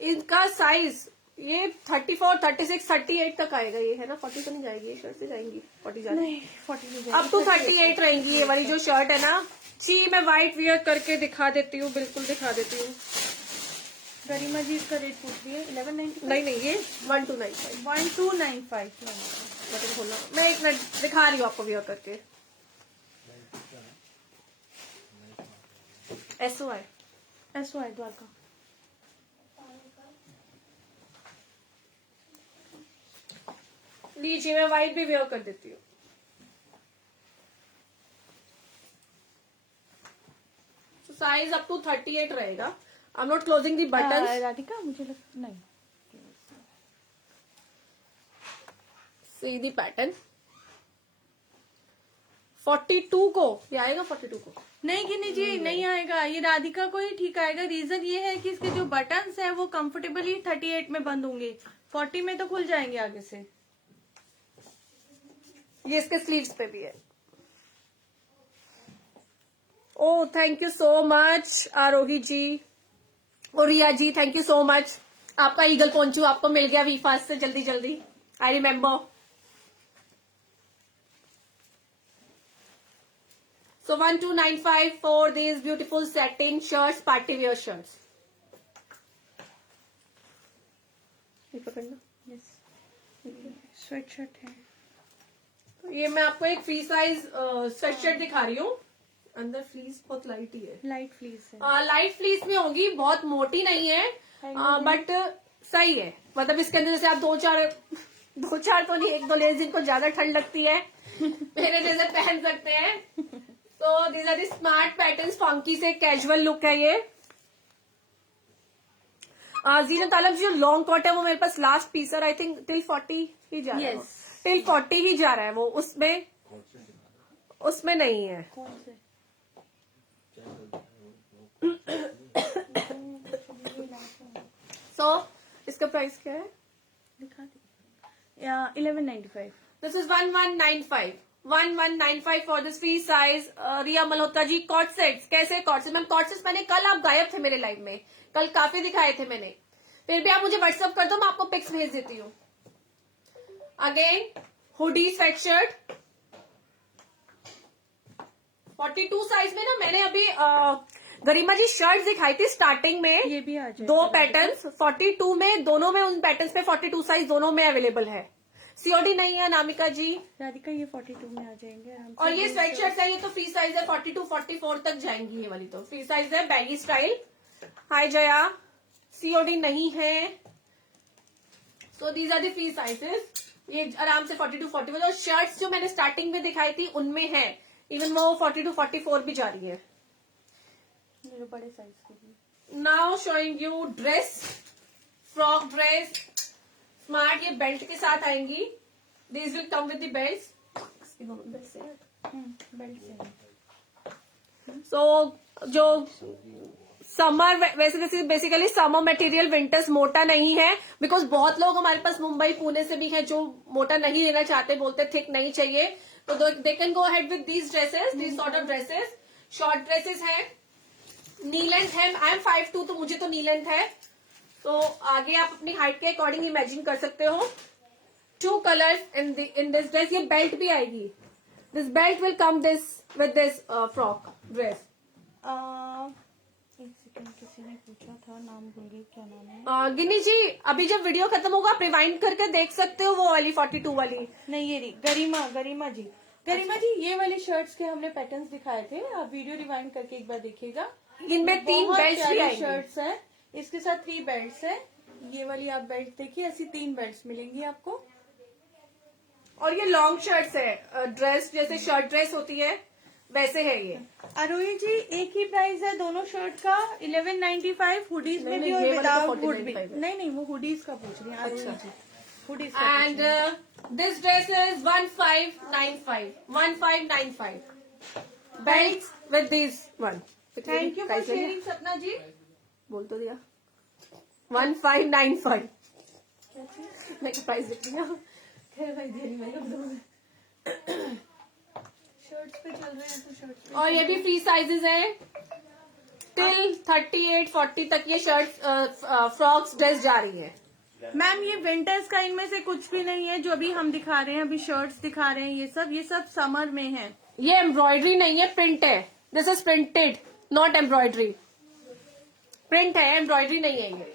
इनका साइज ये 34, 36, 38 तक आएगा, ये है ना 40 तो नहीं जाएगी, ये शर्ट से जाएंगी 40 जाएगी, नहीं 40 अब तो 38 रहेंगी ये वाली जो शर्ट है ना। जी मैं व्हाइट वियर करके दिखा देती हूँ, बिल्कुल दिखा देती हूँ। गरिमा जी इसका रेट पूछ रही है 1195। नहीं नहीं, ये 1295। 1295। बटन खोलना, मैं एक मिनट दिखा रही हूँ आपको वियर करके। SOI SY Dwarka. लीजिए, मैं व्हाइट भी वेयर कर देती हूँ। साइज अप टू 38 रहेगा। I am not closing the button. Radhika मुझे नहीं सी दी पैटर्न 42 को ये आएगा, 42 को नहीं गिनी जी, नहीं आएगा, ये राधिका को ही ठीक आएगा। रीजन ये है कि इसके जो बटन्स हैं वो कंफर्टेबली 38 में बंद होंगे, 40 में तो खुल जाएंगे आगे से। ये इसके स्लीव्स पे भी है। Oh thank you so much Aarohi ji और Riya ji, thank you so much. आपका ईगल पोंचू आपको मिल गया वी फास्ट से जल्दी जल्दी, I remember. So 1295 for these beautiful satin shirts, party wear shirts. ये पकड़ना। स्वेट शर्ट है। ये मैं आपको एक फ्री साइज स्वेट शर्ट दिखा रही हूँ। अंदर फ्लीस बहुत लाइट ही है, लाइट फ्लीस है। लाइट फ्लीस में होगी, बहुत मोटी नहीं है, बट सही है। मतलब इसके अंदर जैसे आप दो चार तो नहीं, एक दो लेस जिनको ज्यादा ठंड लगती है मेरे जैसे पहन सकते हैं। तो these are the smart patterns, funky से कैजुअल लुक है ये। जीनत आलम जी, जो लॉन्ग कॉट है वो मेरे पास लास्ट पीस है, आई थिंक टिल 40 ही जा रहा है। Yes. टिल 40 ही जा रहा है वो, उसमें नहीं है। कौन से? सो इसका प्राइस क्या है? दिखा दे। 1195। This is 1195। 1195 for this free size. Riya Malhotra ji, coord sets कैसे? Coord set ma'am, coord sets मैंने कल, आप गायब थे मेरे लाइव में, कल काफी दिखाए थे मैंने, फिर भी आप मुझे व्हाट्सएप कर दो, मैं आपको पिक्स भेज देती हूँ। Again hoodie sweat shirt 42 size में ना, मैंने अभी गरिमा जी शर्ट दिखाई थी स्टार्टिंग में, ये भी आ जाएगा। दो पैटर्न्स 42 में, दोनों में उन पैटर्न्स पे 42 साइज दोनों में अवेलेबल है। सीओडी नहीं है नामिका जी। राधिका ये 42 में आ जाएंगे आराम से। और ये स्वेट शर्ट है, ये तो फ्री साइज है, 42 44 तक जाएंगी ये वाली, तो फ्री साइज है, baggy style. Hi Jaya, COD नहीं है। So these are the free sizes. ये आराम से 40 to 41। और शर्ट्स जो मैंने स्टार्टिंग में दिखाई थी उनमें है, इवन वो 40 to 44 भी जा रही है। ये बड़े साइज के लिए। Now showing you dress, frock dress smart. ये बेल्ट के साथ आएंगी, this will come with the belt. Belt से। सो जो समर, वैसे बेसिकली समर मटेरियल विंटर्स मोटा नहीं है, बिकॉज बहुत लोग हमारे पास मुंबई पुणे से भी हैं जो मोटा नहीं लेना चाहते, बोलते थिक नहीं चाहिए, तो they can go ahead with these dresses, these sort of dresses. Short dresses है, नी लेंथ है, आई एम 5'2", तो मुझे तो नी लेंथ है, तो आगे आप अपनी हाइट के अकॉर्डिंग इमेजिन कर सकते हो। 2 कलर्स इन दिस ड्रेस। ये बेल्ट भी आएगी, this belt will come this with this frock dress. एक सेकंड, किसी ने पूछा था, नाम भूल गई, क्या नाम है? गिनी जी, अभी जब वीडियो खत्म होगा आप रिवाइंड करके देख सकते हो वो वाली 42 वाली। नहीं, ये रही गरिमा जी। गरिमा जी, ये वाली शर्ट्स के हमने पैटर्न्स दिखाए थे, आप वीडियो रिवाइंड करके एक बार देखिएगा। इनमें 3 बेल्ट भी आएंगे। शर्ट्स है, इसके साथ 3 बेल्ट है। ये वाली आप बेल्ट देखिए, ऐसी 3 बेल्ट मिलेंगी आपको। और ये लॉन्ग शर्ट्स है, ड्रेस जैसे शर्ट ड्रेस होती है वैसे है ये। आरोही जी, एक ही प्राइस है दोनों शर्ट का, 1195। हुडीज में भी और ये वाला तो विदाउट हुड भी। 49.95 है। नहीं, वो हुडीज का पूछ रही है आरोही जी, हुडीज का and this dress is 1595, 1595 belt with this one. Thank you for sharing सपना जी। बोल तो दिया 1595। मैं प्राइस देख रही हूँ, खैर भाई दे मैंने। शर्ट्स पे चल रहे हैं तो शर्ट्स पे। और ये भी फ्री साइजेस है, टिल 38, 40 तक ये शर्ट फ्रॉक्स ड्रेस जा रही है। मैम, ये विंटर्स का इनमें से कुछ भी नहीं है जो अभी हम दिखा रहे हैं, अभी शर्ट्स दिखा रहे हैं, ये सब समर में है। ये एम्ब्रॉयडरी नहीं है, प्रिंट है, this is printed not embroidery. Print है, एम्ब्रॉयडरी नहीं है ये।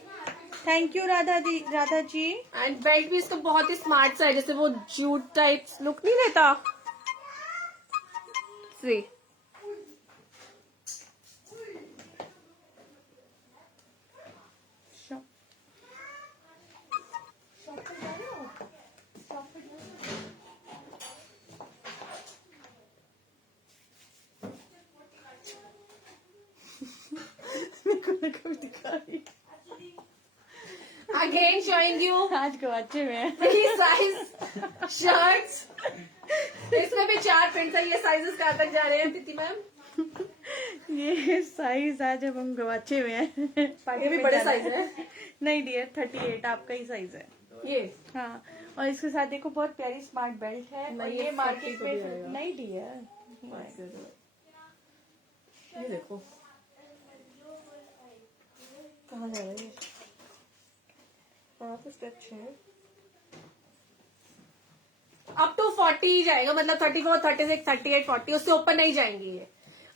Thank you Radha ji. And belt भी इसका बहुत ही स्मार्ट सा है, जैसे वो जूट टाइप लुक नहीं देता। सी अगेन शोइंग यू आज गवाचे में फ्री साइज शर्ट्स। इसमें भी 4 प्रिंट्स है। ये साइजेस कहाँ तक जा रहे हैं प्रीति मैम? ये साइज आज अब हम गवाचे में है। ये भी बड़े साइज है। नहीं डियर, 38 आपका ही साइज है ये। हाँ, और इसके साथ देखो बहुत प्यारी स्मार्ट बेल्ट है। और ये मार्केट में नहीं डियर, ये देखो कहाँ जा रहा है, तो स्टेच है। अप टू 40 ही जाएगा, मतलब 34, 36, 38, 40, उससे ऊपर नहीं जाएंगे ये।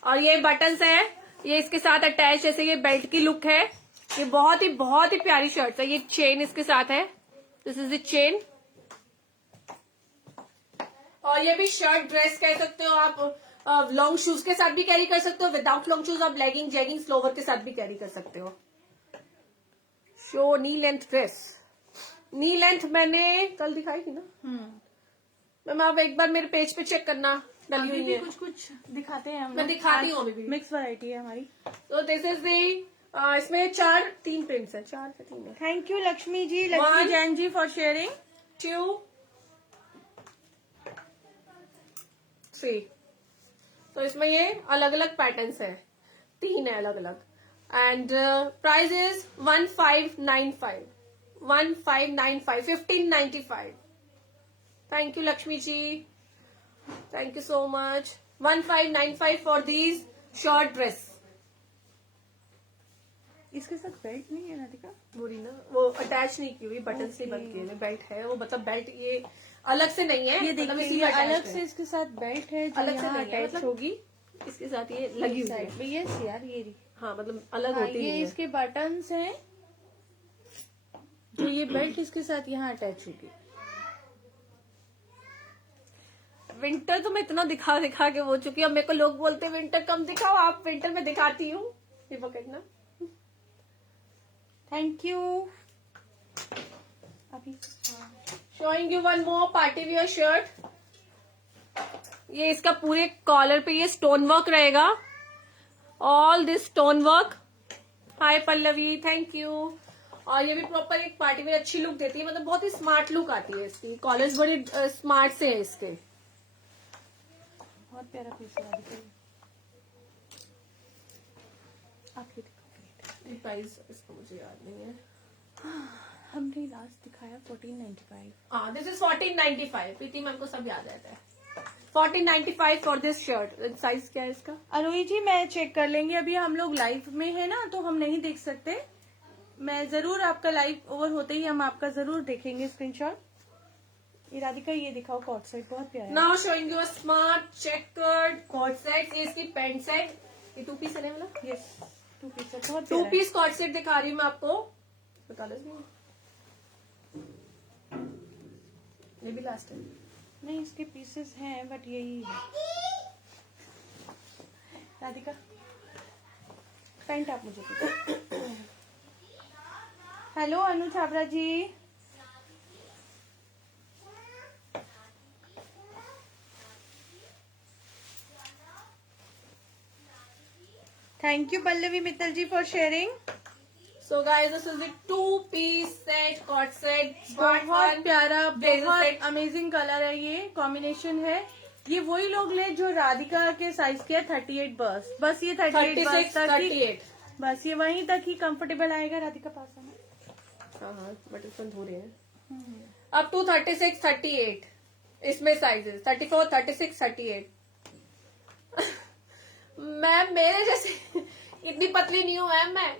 और ये बटन्स है, ये इसके साथ अटैच, जैसे ये बेल्ट की लुक है। ये बहुत ही प्यारी शर्ट है। ये चेन इसके साथ है, दिस इज द चेन। और ये भी शर्ट ड्रेस कह सकते हो आप, लॉन्ग शूज के साथ भी कैरी कर सकते हो, विदाउट लॉन्ग शूज आप लेगिंग जेगिंग्स लोवर के साथ भी कैरी कर सकते हो। शो नी लेंथ ड्रेस, नी लेंथ मैंने कल दिखाई थी ना मैम, आप एक बार मेरे पेज पे चेक करना, डली हुई है। कुछ दिखाते हैं हम, मैं दिखाती हूँ अभी भी। मिक्स वैरायटी है हमारी। तो दिस इज दी, इसमें 3 प्रिंट्स है, 4 से 3 है। Thank you Lakshmi ji, Lakshmi Jain ji for sharing. 2, 3। तो इसमें ये अलग अलग पैटर्न्स है, 3 है अलग अलग। And price is 1595, 1595, 1595। Thank you Lakshmi ji, thank you so much. 1595 for these short dress. इसके साथ बेल्ट नहीं है राधिका? बुरी ना, वो अटैच नहीं की हुई, बटन से बंद किए हुए बेल्ट है वो, मतलब बेल्ट ये अलग से नहीं है, ये मतलब देखिए, इसी ये में attached अलग है। से इसके साथ बेल्ट है जो अलग से यहाँ नहीं है, अटैच मतलब होगी इसके साथ ये लगी हुई है। साइड में। यस यार, ये रही। हाँ, मतलब अलग हाँ, होती ये नहीं है। इसके बटन्स हैं, जो ये बेल्ट इसके साथ यहाँ अटैच होगी। विंटर तो मैं इतना दिखा दिखा के हो चुकी हूँ, अब मेरे को लोग बोलते हैं विंटर कम दिखाओ, आप विंटर में दिखाती हूँ। ये पकड़ना। Thank you. अभी showing you one more party wear shirt. ये इसका पूरे कॉलर पे ये स्टोन वर्क रहेगा, all this stone work. Hi Pallavi, thank you. और ये भी प्रॉपर एक पार्टी वेयर अच्छी लुक देती है, मतलब बहुत ही स्मार्ट लुक आती है इसकी। कॉलर्स बड़े स्मार्ट से है इसके। बहुत प्यारा पीस है राधिका। आप ये दिखाओ। प्राइस इसका मुझे याद नहीं है। हमने लास्ट दिखाया 1495। हाँ, दिस इज 1495। प्रीति मैम को सब याद रहता है। 1495 फॉर दिस शर्ट। साइज क्या है इसका? अरोही जी मैं चेक कर लेंगे, अभी हम लोग लाइव में है ना तो हम नहीं देख सकते। मैं जरूर आपका लाइव ओवर होते ही हम आपका जरूर देखेंगे स्क्रीनशॉट। ये राधिका ये दिखाओ कॉर्ड सेट, बहुत प्यारा है। Now showing you a smart checkered cord set. ये इसकी पैंट सेट, ये 2 पीस है वाला। यस 2 पीस है, बहुत 2 प्यारा है। पीस कॉर्ड सेट दिखा रही हूँ मैं आपको। बता दो ये भी लास्ट है। नहीं इसके पीसेस हैं बट यही है। राधिका पैंट आप मुझे दो। Hello Anu Chhabra ji, thank you Pallavi Mittal ji for sharing. So guys, this is the 2-piece set, cord set, smart बहुत one, प्यारा, blazer बहुत set. अमेजिंग कलर है, ये कॉम्बिनेशन है। ये वही लोग ले जो राधिका के साइज के 38 बस ये 38 बस 36, तक ही, 38. बस ये वहीं तक ही कंफर्टेबल आएगा। राधिका पास आना। हाँ, बट इसमें धो रहे हैं। अब टू 36, 38 इसमें साइजेस 34, 36, 38। मैम मेरे जैसे इतनी पतली नहीं हूँ मैम मैं।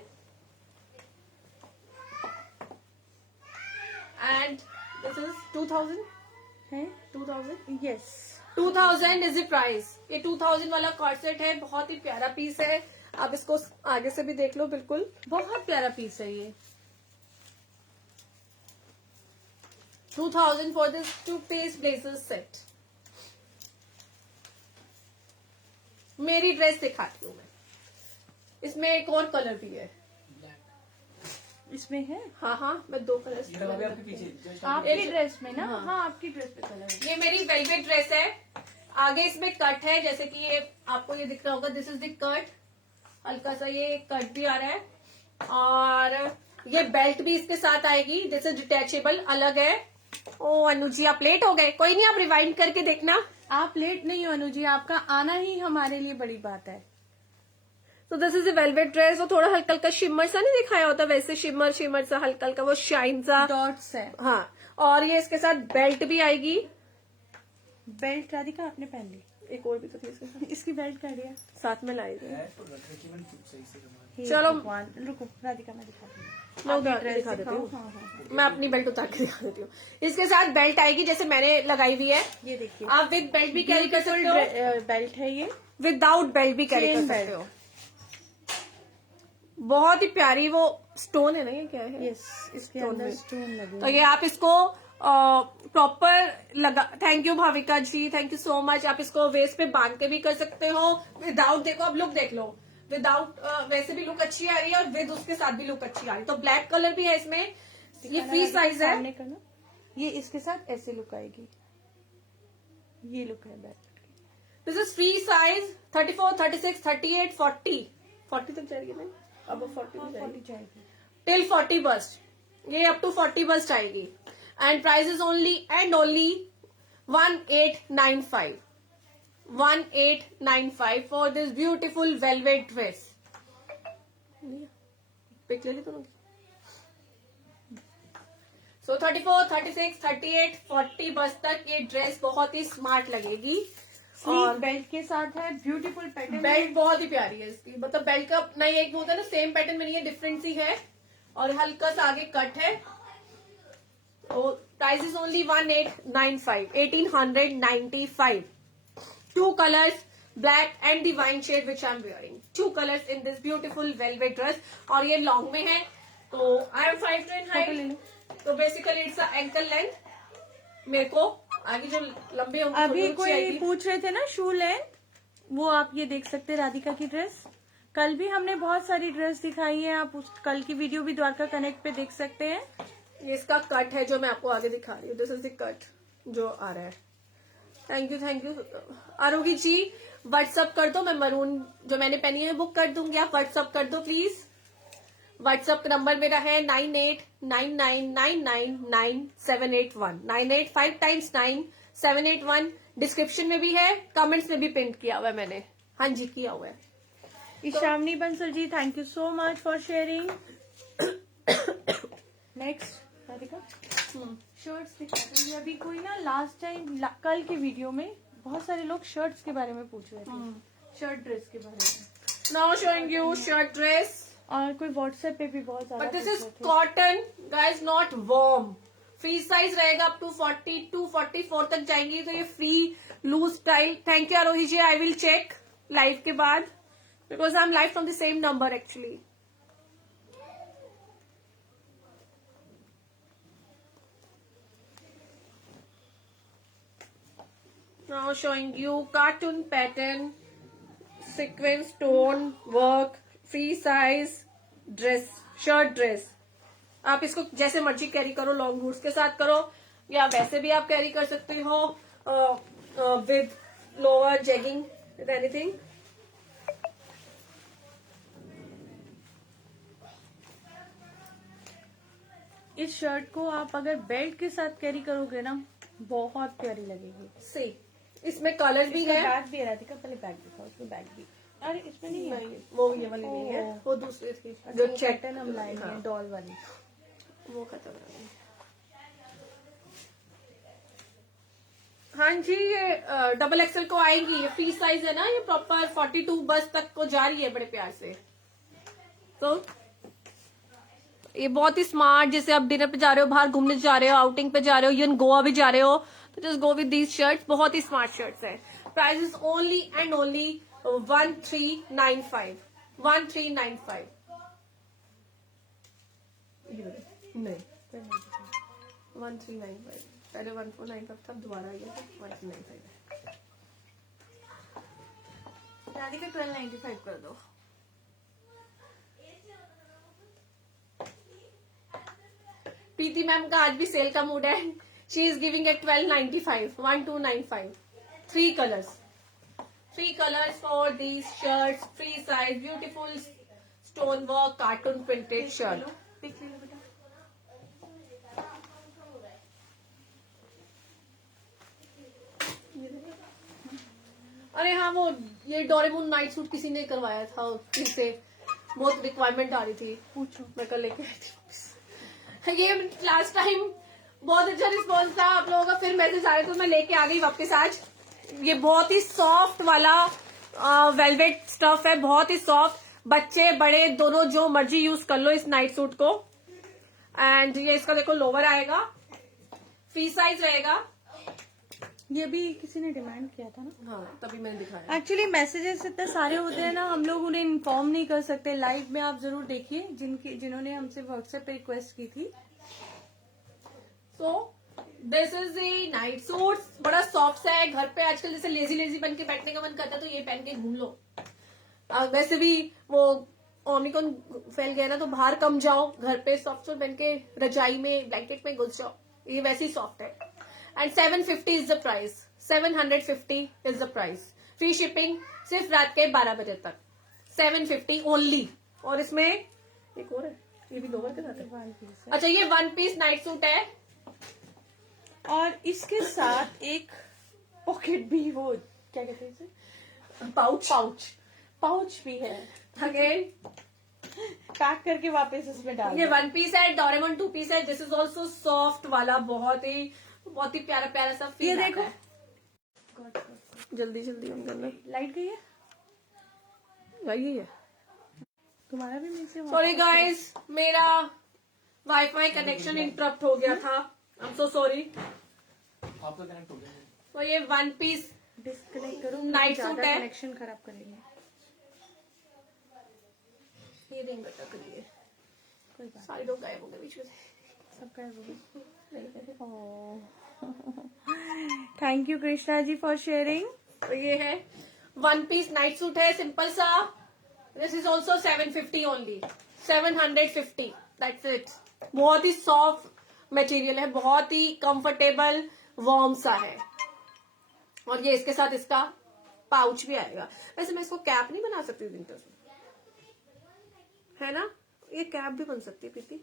एंड दिस इज 2000 है 2000 यस 2000 इज द प्राइस। ये 2000 वाला कॉर्ड सेट है, बहुत ही प्यारा पीस है। आप इसको आगे से भी देख लो, बिल्कुल बहुत प्यारा पीस है ये। 2000 for this 2-piece blazer set. मेरी ड्रेस दिखाती हूँ मैं, इसमें एक और कलर भी है। इसमें है हाँ, मैं 2 कलर आपकी ड्रेस में ना। हाँ आपकी ड्रेस पे कलर है। ये मेरी वेलवेट ड्रेस है। आगे इसमें कट है, जैसे कि ये आपको ये दिख रहा होगा, दिस इज द कट। हल्का सा ये कट भी आ रहा है, और ये बेल्ट भी इसके साथ आएगी। दिस इज डिटैचेबल, अलग है। ओ अनु जी आप लेट हो गए, कोई नहीं, आप रिवाइंड करके देखना। आप लेट नहीं हो अनु जी, आपका आना ही हमारे लिए बड़ी बात है। तो दिस इज वेलवेट ड्रेस। वो थोड़ा हल्का हल्का शिमर सा नहीं दिखाया होता, वैसे शिमर सा हल्का हल्का वो शाइन सा डॉट्स है। हाँ, और ये इसके साथ बेल्ट भी आएगी। बेल्ट राधिका आपने पहन ली, एक और भी तो थी इसके साथ, इसकी बेल्ट कर दिया साथ में लाई थी। हे चलो। भगवान, रुको राधिका मैं दिखाती हूँ। मैं आप उधर ड्रेस दिखा देती दिखाओ। हूँ। हाँ। मैं अपनी बेल्ट उतार के दिखा देती हूँ। इसके साथ बेल्ट आएगी, जैसे मैंने लगाई हुई है। ये देखिए आप विद बेल्ट भी कैरी कर सकते हो, बेल्ट है ये, विदाउट बेल्ट भी कैरी कर Plain सकते belt। हो। बहुत ही प्यारी वो स्टोन है ना, ये क्या है? यस इसके Stone अंदर में। स्टोन लगे तो ये आप इसको प्रॉपर लगा। Thank you Bhavika ji, thank you so much. आप इसको वेस्ट पे बांध के भी कर सकते हो, विदाउट। देखो अब लुक देख लो, विदाउट वैसे भी लुक अच्छी आ रही है, और विद उसके साथ भी लुक अच्छी आ रही है। तो ब्लैक कलर भी है इसमें। ये फ्री साइज है। सामने करना, ये इसके साथ ऐसे लुक आएगी, ये लुक है belt. This is free size 34, 36, 38, 40 तक जाएगी ना, अब 40 तक जाएगी, जाएगी टिल 40 बस्ट। ये अप टू 40 बस्ट आएगी। And price is only and only 1895 1895 for this beautiful velvet dress. Pic ले ली तुमने? सो 34, 36, 38, 40 बस तक ये ड्रेस बहुत ही स्मार्ट लगेगी। और बेल्ट के साथ है, ब्यूटीफुल पैटर्न। बेल्ट बहुत ही प्यारी है इसकी, मतलब बेल्ट का नहीं एक होता है ना, सेम पैटर्न में नहीं है, डिफरेंट सी है, और हल्का सा आगे कट है। Price is only 1895 2 colors, black and the wine shade which I'm wearing. 2 colors in this beautiful velvet dress, और ये लॉन्ग में है। तो आई एम 5'2" in height, तो बेसिकली इट्स एंकल लेंथ। मेरे को आगे जो लंबे होंगे अभी कोई पूछ रहे थे ना शू लेंथ, वो आप ये देख सकते हैं राधिका की ड्रेस। कल भी हमने बहुत सारी ड्रेस दिखाई है, आप उस कल की वीडियो भी द्वारका कनेक्ट पे देख सकते हैं। ये इसका कट है जो मैं आपको आगे दिखा रही हूँ. दिस इज द कट जो आ रहा है. Thank you Aarohi ji. WhatsApp कर दो, मैं मरून जो मैंने पहनी है बुक कर दूंगी. आप व्हाट्सअप कर दो प्लीज. व्हाट्सअप नंबर मेरा है 9899999781. 98 5 times 9 781. डिस्क्रिप्शन में भी है, कमेंट्स में भी पिन किया हुआ है मैंने. हाँ जी, किया हुआ है. Ishamani Bansal ji, thank you so much for sharing. Next Radhika, shirts दिखाते हैं. अभी कोई ना लास्ट टाइम कल के वीडियो में बहुत सारे लोग शर्ट्स के बारे में पूछ रहे थे, शर्ट ड्रेस के बारे में. Now showing you shirt dress. और कोई व्हाट्सएप पे भी बहुत ज्यादा बट दिस पूछ इज रहे थे. Cotton guys, not warm. Free size रहेगा अप टू 42 44 तक जाएंगी. तो ये free loose style. Thank you Aarohi ji. I will check live के बाद because I am live from the same number actually. Now showing you cartoon pattern, sequence, stone work, free size dress, shirt dress. आप इसको जैसे मर्जी कैरी करो, लॉन्ग रूट्स के साथ करो या वैसे भी आप कैरी कर सकते हो with lower jegging with anything. इस शर्ट को आप अगर बेल्ट के साथ कैरी करोगे ना, बहुत प्यारी लगेगी. सी इसमें कलर भी है. बैग भी है राधिका, पहले बैग दिखाओ. उसमें बैग भी. अरे इसमें नहीं है. नहीं, वो ये वाली नहीं है, वो दूसरी थी जो जो चेक पैटर्न हम लाए हैं डॉल वाली, वो खत्म हो गई. हाँ जी, ये डबल एक्सएल को आएंगी. ये फ्री साइज है ना, ये प्रॉपर 42 बस तक को जा रही है बड़े प्यार से. तो ये बहुत ही स्मार्ट, जैसे आप डिनर पे जा रहे हो, बाहर घूमने जा रहे हो, आउटिंग पे जा रहे हो, इवन गोवा भी जा रहे हो, तो just go with these shirts. बहुत ही स्मार्ट शर्ट्स है. Price is only and only 1395. 1395. नहीं 1395. पहले 1495 था, दोबारा ये 1395 है. राधिका 1295 कर दो. प्रीति मैम का आज भी सेल का मूड है. She is giving at 1295. 1295. 3 colors. 3 colors for these shirts. Free size, beautiful stone work, cartoon printed shirt. Pick ले लो बेटा. अरे हाँ, वो ये डोरेमोन नाइट सूट किसी ने करवाया था किससे, बहुत रिक्वायरमेंट आ रही थी, पूछो. मैं कल लेके आई थी वापस. ये लास्ट टाइम बहुत अच्छा रिस्पॉन्स था आप लोगों का, फिर मैसेज आ रहे तो मैं लेके आ गई वापस आज. ये बहुत ही सॉफ्ट वाला वेलवेट स्टफ है, बहुत ही सॉफ्ट. बच्चे बड़े दोनों जो मर्जी यूज कर लो इस नाइट सूट को. एंड ये इसका देखो लोवर आएगा, फ्री साइज रहेगा. ये भी किसी ने डिमांड किया था ना. हाँ, तभी मैंने दिखाया. एक्चुअली मैसेजेस इतने सारे होते हैं ना, हम लोग उन्हें इन्फॉर्म नहीं कर सकते. लाइव में आप जरूर देखिए जिन्होंने हमसे व्हाट्सएप पे रिक्वेस्ट की थी. सो this is the night suit. बड़ा सॉफ्ट है. घर पे आजकल जैसे लेजी लेजी बन के बैठने का मन करता है तो ये पहन के घूम लो. वैसे भी वो ओमिक्रॉन फैल गया ना, तो बाहर कम जाओ, घर पे सॉफ्ट सूट पहन के रजाई में ब्लैंकेट में घुस जाओ. ये वैसे ही सॉफ्ट है. And 750 is the price. 750 is the price. Free shipping सिर्फ रात के 12 बजे तक. 750 ओनली. और इसमें एक और है, ये भी लोवर के साथ है. अच्छा, ये 1 पीस नाइट सूट है. और इसके साथ एक पॉकेट भी, वो क्या कहते हैं इसे, पाउच भी है. अगेन पैक करके वापस इसमें डाल. ये 1 पीस है. डोरेमोन 2 पीस है. दिस इज ऑल्सो सॉफ्ट वाला, बहुत ही प्यारा प्यारा सा फील. ये देखो, जल्दी जल्दी हम करना. लाइट गई है. वही है. तुम्हारा भी नीचे. सॉरी गाइस, मेरा वाईफाई कनेक्शन इंटरप्ट हो गया था. I am so sorry. आपका कनेक्ट हो गया. तो ये 1 पीस डिस्कनेक्ट करो. नाइट सूट है. कनेक्शन खराब करेंगे. ये रिंग अटक रही है. कोई बात सारे लोग गायब हो गए बीच में से. सब कर. Thank you Krishna ji for sharing. तो ये है 1 पीस नाइट सूट है, सिंपल सा. This is also 750 only. 750. That's it. बहुत ही सॉफ्ट मटेरियल है, बहुत ही कंफर्टेबल वार्म सा है। और ये इसके साथ इसका पाउच भी आएगा। वैसे मैं इसको कैप नहीं बना सकती विंटर्स में, है ना? ये कैप भी बन सकती है प्रीति,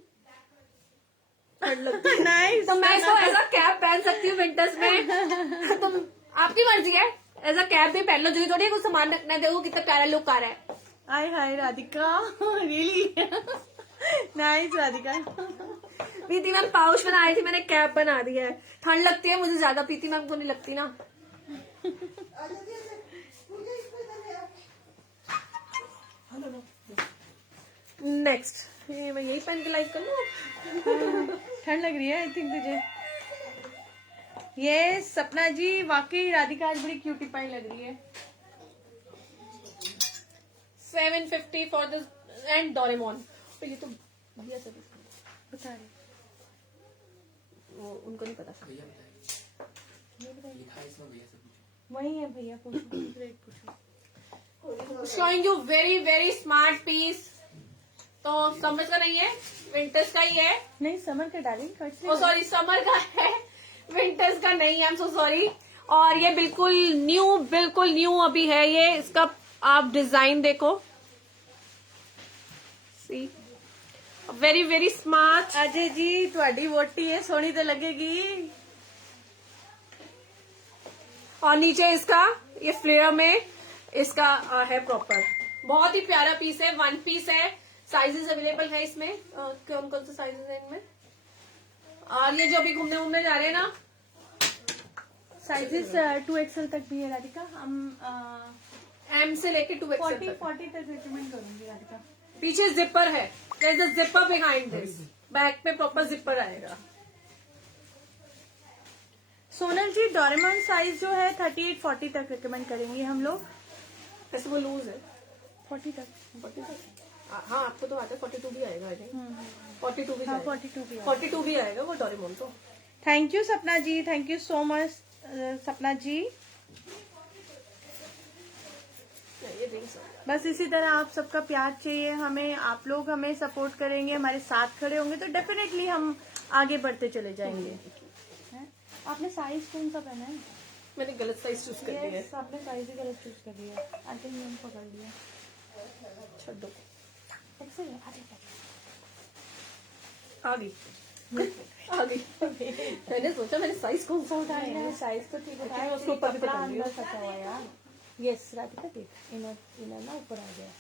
ठंड लगती है। नाइस। तो मैं इसको एज अ कैप पहन सकती हूँ विंटर्स में। तुम आपकी मर्जी है, एज अ कैप भी पहन लो। जो थोड़ी कुछ सामान रखना है, देखो कितना प्यारा लुक आ रहा है। आय हाय राधिका, रियली नाइस राधिका। प्रीति मैम पाउच बना रही थी, मैंने कैप बना दिया है। ठंड लगती है मुझे ज्यादा, प्रीति मैम को नहीं लगती ना। नेक्स्ट ये मैं यही पहन के लाइव कर लूँ। ठंड लग रही है आई थिंक तुझे। ये सपना जी, वाकई राधिका आज बड़ी क्यूटी पाई लग रही है। 750 फॉर दिस एंड डोरेमोन। तो ये तो भैया सब बता रही वो उनको नहीं पता। भैया बताइए, लिखा है इसमें भैया से पूछो। वही है भैया, पूछो रेट पूछो। Showing you very very smart piece. तो समझ का नहीं है, विंटर्स का ही है। नहीं समर का डालिंग, ओ सॉरी, समर का है, विंटर्स का नहीं है। I am so sorry. और ये बिल्कुल न्यू अभी है ये। इसका आप डिजाइन देखो, सी very very smart. Ajay ji ਤੁਹਾਡੀ वोटी है, सोनी तो लगेगी। और नीचे इसका ये फ्लेयर में इसका है प्रॉपर। बहुत ही प्यारा पीस है, वन पीस है। साइजेस अवेलेबल है इसमें। कौन कौन से साइजेस हैं इनमें? और ये जो अभी घूमने जा रहे हैं ना, साइजेस 2XL तक भी है राधिका। हम एम से लेके 2XL 40 तक रिकमेंड करूंगी राधिका। पीछे जिपर है, there is a zipper behind this. Back पे प्रॉपर जिपर आएगा। सोनल जी डोरेमोन साइज जो है 38-40 तक रिकमेंड करेंगे हम लोग। वैसे वो लूज है 40 तक। 40 तक। हाँ आपको तो आता है 42 भी आएगा। आई थिंक 42 भी हाँ जाएगा। 42 भी है। 42 भी आएगा वो डोरेमोन तो। थैंक यू सपना जी, थैंक यू सो मच सपना जी। ये रिंग्स बस इसी तरह आप सबका प्यार चाहिए हमें। आप लोग हमें सपोर्ट करेंगे, हमारे साथ खड़े होंगे तो डेफिनेटली हम आगे बढ़ते चले जाएंगे। हैं? आपने साइज कौन सा पहना है? मैंने गलत साइज चूज कर दिया है। Yes, आपने साइज ही गलत चूज कर दिया। आई थिंक मैंने पकड़ लिया। छोड़ दो। एक्सेल है, आ जाइए। आ गई। मैंने सोचा मैंने साइज कौन सा उठाया है। मैंने साइज तो ठीक उठाया, उसके उसके ऊपर ऊपर भी कपड़ा पकड़ लिया। अंदर फंसा हुआ है यार। यस राधिका देख, इनर ना ऊपर आ गया।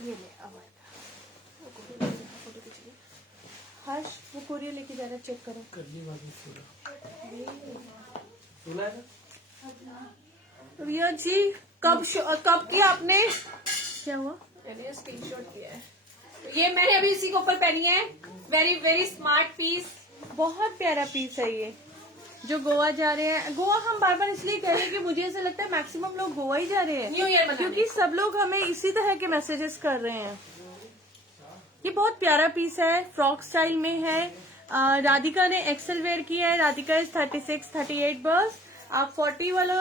ये ले अब हर्ष वो कोरियर लेके जा रहा है, चेक करो। करली वाली सोलह है ना? रिया जी कब किया आपने? क्या हुआ? मैंने स्क्रीनशॉट किया है। ये मैंने अभी इसी के ऊपर पहनी है। Very very smart piece. बहुत प्यारा पीस है ये। जो गोवा जा रहे हैं, गोवा हम बार बार इसलिए कह रहे हैं कि मुझे ऐसा लगता है मैक्सिमम लोग गोवा ही जा रहे हैं न्यू ईयर मनाने। क्योंकि सब लोग हमें इसी तरह के मैसेजेस कर रहे हैं। ये बहुत प्यारा पीस है, फ्रॉक स्टाइल में है। राधिका ने एक्सेल वेयर किया है। राधिका इज 36-38 बस। आप 40 वाले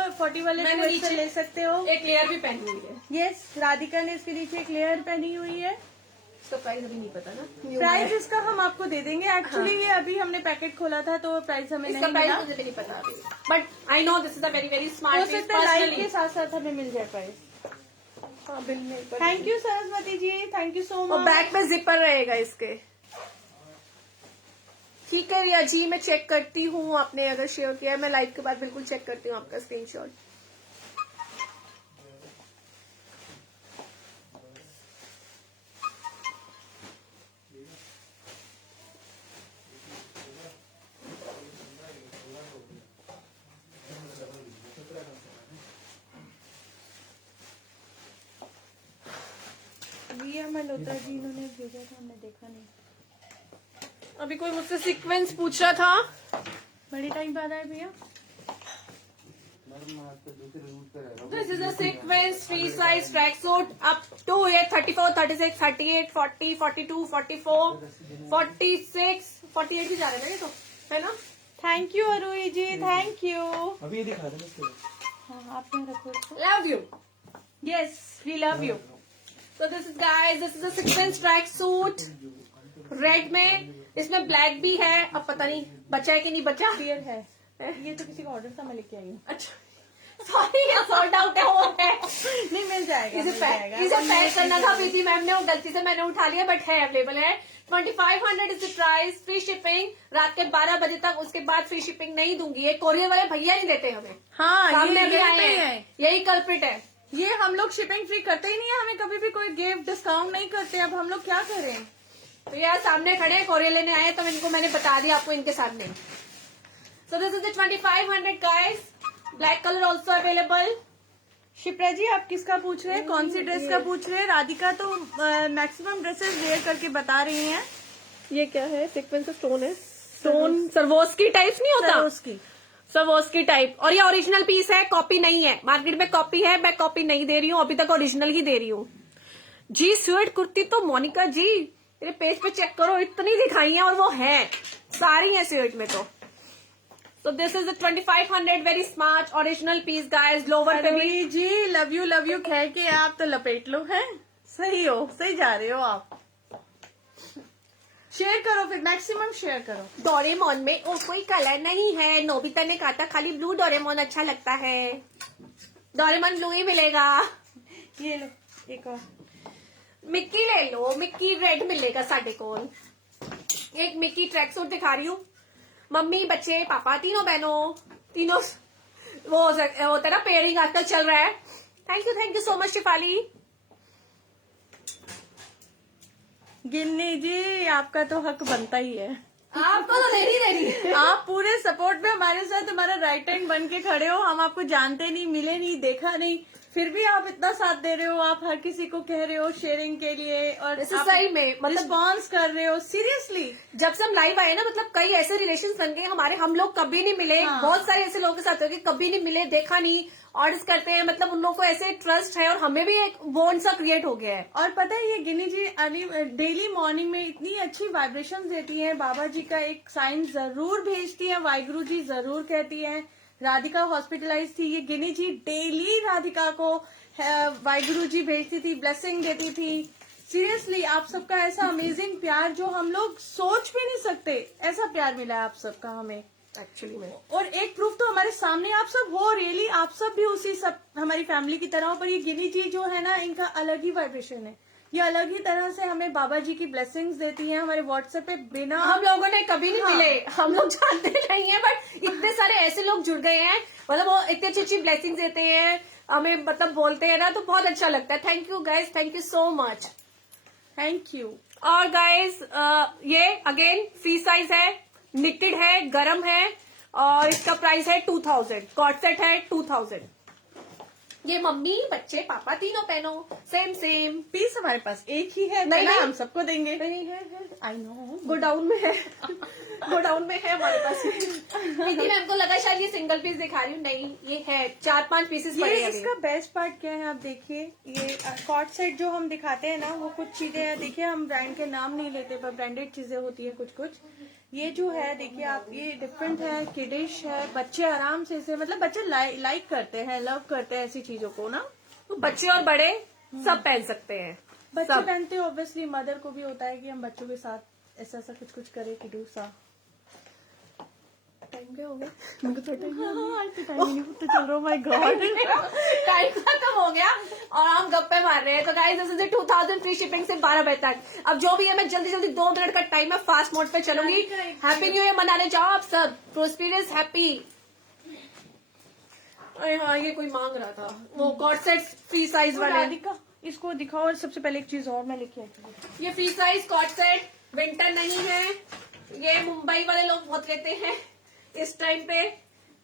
मैंने तो नीचे ले सकते हो। एक लेयर भी पहनी हुई है। यस राधिका ने इसके नीचे एक लेयर पहनी हुई है। इसका प्राइस अभी नहीं पता ना। प्राइस इसका हम आपको दे देंगे। एक्चुअली ये अभी हमने पैकेट खोला था तो प्राइस हमें इसका नहीं प्राइस मिला। मुझे नहीं पता अभी, but I know this is a very very हो स्मार्ट पीस। सकता है लाइव के साथ साथ हमें मिल जाए प्राइस। हाँ बिल में। Thank you Saraswati ji, thank you so और मच। बैक में जिपर रहेगा इसके। ठीक है रिया जी, मैं चेक करती हूँ आपने अगर शेयर किया है। मैं लाइव के बाद बिल्कुल चेक करती हूँ आपका स्क्रीनशॉट। रिया मल्होत्रा जी इन्होंने भेजा था, हमने देखा नहीं। अभी कोई मुझसे सीक्वेंस पूछ रहा था। बड़ी टाइम बाद आए भैया। This is a sequence free size tracksuit up to ये 34, 36, 38, 40, 42, 44, 46, 48 भी जा रहे हैं ना ये तो, है ना? थैंक यू अरुई जी, थैंक यू। अभी ये दिखा देना इसके बाद। हाँ आप यहाँ रखो इसको। Love you. Yes we love you. So this is guys, this is a sequence tracksuit, red में इसमें ब्लैक भी है, अब पता नहीं बचा है कि नहीं बचा। क्लियर है, ये तो किसी का ऑर्डर था, मैं लेके आई हूँ। अच्छा सॉरी, सोल्ड आउट है वो है। नहीं मिल जाएगा, इसे मिल जाएगा। पैक करना था प्रीति मैम ने, वो गलती से मैंने उठा लिया, बट है अवेलेबल है। 2500 is the price, free shipping रात के 12 बजे तक, उसके बाद फ्री शिपिंग नहीं दूंगी। ये कोरियर वाले भैया नहीं देते हमें। हाँ, सामने ये भी आए यही हैं, है, यही कल्प्रिट है। ये हम लोग शिपिंग फ्री करते ही नहीं है, हमें कभी भी कोई गिफ्ट डिस्काउंट नहीं करते। अब हम लोग क्या करें? तो यार सामने खड़े हैं, कोरियर लेने आए, तो इनको मैंने बता दिया आपको इनके सामने। So this is the 2500 guys, black colour also available. Shipra ji आप किसका पूछ रहे हैं, कौन सी ड्रेस का पूछ रहे हैं? राधिका तो मैक्सिमम ड्रेसेस वेयर करके बता रही हैं। ये क्या है? सीक्वेंस स्टोन है, स्टोन सर्वोस्की टाइप नहीं होता, उसकी सर्वोस्की टाइप। और ये ओरिजिनल पीस है, कॉपी नहीं है। मार्केट में कॉपी है, मैं कॉपी नहीं दे रही हूँ, अभी तक ओरिजिनल ही दे रही हूँ जी। स्वेट कुर्ती तो मोनिका जी मेरे पेज पे चेक करो, इतनी दिखाई है और वो है सारी है स्वेट में। तो So this is the 2500 very smart original piece guys, lower पे भी। अरे जी लव यू कह के आप तो लपेट लो, हैं सही हो, सही जा रहे हो आप। शेयर करो फिर, मैक्सिमम शेयर करो। डोरेमोन में और कोई कलर नहीं है, नोबिता ने कहा था खाली ब्लू डोरेमोन अच्छा लगता है। डोरेमोन ब्लू ही मिलेगा। ये लो एक और, मिक्की ले लो, मिक्की रेड मिलेगा साढ़े को। एक मिक्की ट्रैक सूट दिखा रही हूँ, मम्मी बच्चे पापा तीनों बहनों, तीनों वो होता है ना, पेयरिंग आजकल चल रहा है। Thank you so much Shifali. Ginni ji आपका तो हक बनता ही है, आपको तो देरी आप पूरे सपोर्ट में हमारे साथ हमारा राइट हैंड बन के खड़े हो। हम आपको जानते नहीं, मिले नहीं, देखा नहीं, फिर भी आप इतना साथ दे रहे हो। आप हर किसी को कह रहे हो शेयरिंग के लिए, और सही में मतलब रिस्पॉन्स कर रहे हो। सीरियसली जब से हम लाइव आए ना, मतलब कई ऐसे रिलेशन बन गए हमारे, हम लोग कभी नहीं मिले। हाँ। बहुत सारे ऐसे लोगों के साथ होते कभी नहीं मिले, देखा नहीं, ऑर्डर्स करते हैं, मतलब उन लोगों को ऐसे ट्रस्ट है और हमें भी एक बॉन्ड सा क्रिएट हो गया है। और पता है ये गिनी जी डेली मॉर्निंग में इतनी अच्छी वाइब्रेशन देती हैं। बाबा जी का एक साइन जरूर भेजती हैं, वाहिगुरु जी जरूर कहती हैं। राधिका हॉस्पिटलाइज थी, ये गिनी जी डेली राधिका को वाहिगुरु जी भेजती थी, ब्लेसिंग देती थी। सीरियसली आप सबका ऐसा अमेजिंग प्यार जो हम लोग सोच भी नहीं सकते, ऐसा प्यार मिला है आप सबका हमें एक्चुअली में। और एक प्रूफ तो हमारे सामने आप सब हो, रियली आप सब भी उसी सब हमारी फैमिली की तरह हो। पर ये गिनी जी जो है ना, इनका अलग ही वाइब्रेशन है, ये अलग ही तरह से हमें बाबा जी की ब्लेसिंग्स देती हैं। हमारे व्हाट्सएप पे बिना हम लोगों ने कभी नहीं हाँ। मिले, हम लोग जानते नहीं है, बट इतने सारे ऐसे लोग जुड़ गए हैं, मतलब वो इतनी अच्छी अच्छी ब्लेसिंग्स देते हैं हमें, मतलब बोलते हैं ना, तो बहुत अच्छा लगता है। Thank you guys, thank you so much, thank you. और गाइज ये अगेन फ्री साइज है, निटेड है, गरम है, और इसका प्राइस है 2000। कॉट सेट है 2000। ये मम्मी बच्चे पापा तीनों पहनो, सेम पीस हमारे पास एक ही है, नहीं, नहीं नहीं। हम सबको देंगे। नहीं है, आई नो गोडाउन में है, गोडाउन में है हमारे पास। दीदी मैम को लगा शायद ये सिंगल पीस दिखा रही हूँ, नहीं ये है 4-5 पीसेस ये पड़े हैं इसका बेस्ट पार्ट क्या है आप देखिए, ये कॉट सेट जो हम दिखाते हैं ना, वो कुछ चीजें हैं, देखिए हम ब्रांड के नाम नहीं लेते पर ब्रांडेड चीजें होती है कुछ। ये जो है देखिए आप, ये डिफरेंट है, किडिश है, बच्चे आराम से इसे, मतलब बच्चे लाइक करते हैं, लव करते हैं ऐसी चीजों को ना। तो बच्चे और बड़े सब पहन सकते हैं। बच्चे सब। पहनते हैं, ऑब्वियसली मदर को भी होता है कि हम बच्चों के साथ ऐसा कुछ करे किडू सा। टाइम क्या हो गया? चल रहा माय गॉड, टाइम खत्म हो गया और हम गप्पे मार रहे हैं। तो guys this is 2000 free shipping से 12 बजे तक। अब जो भी है मैं जल्दी 2 मिनट का टाइम है, फास्ट मोड पे चलूंगी। हैप्पी न्यू ईयर मनाने जाओ आप सब, प्रोस्पेरियस हैप्पी। अरे हाँ, ये कोई मांग रहा था वो कॉट सेट फ्री साइज वाले। राधिका इसको दिखाओ, और सबसे पहले एक चीज और मैं लेके आई थी। ये free size coat set winter नहीं है, ये मुंबई वाले लोग बहुत लेते हैं इस टाइम पे।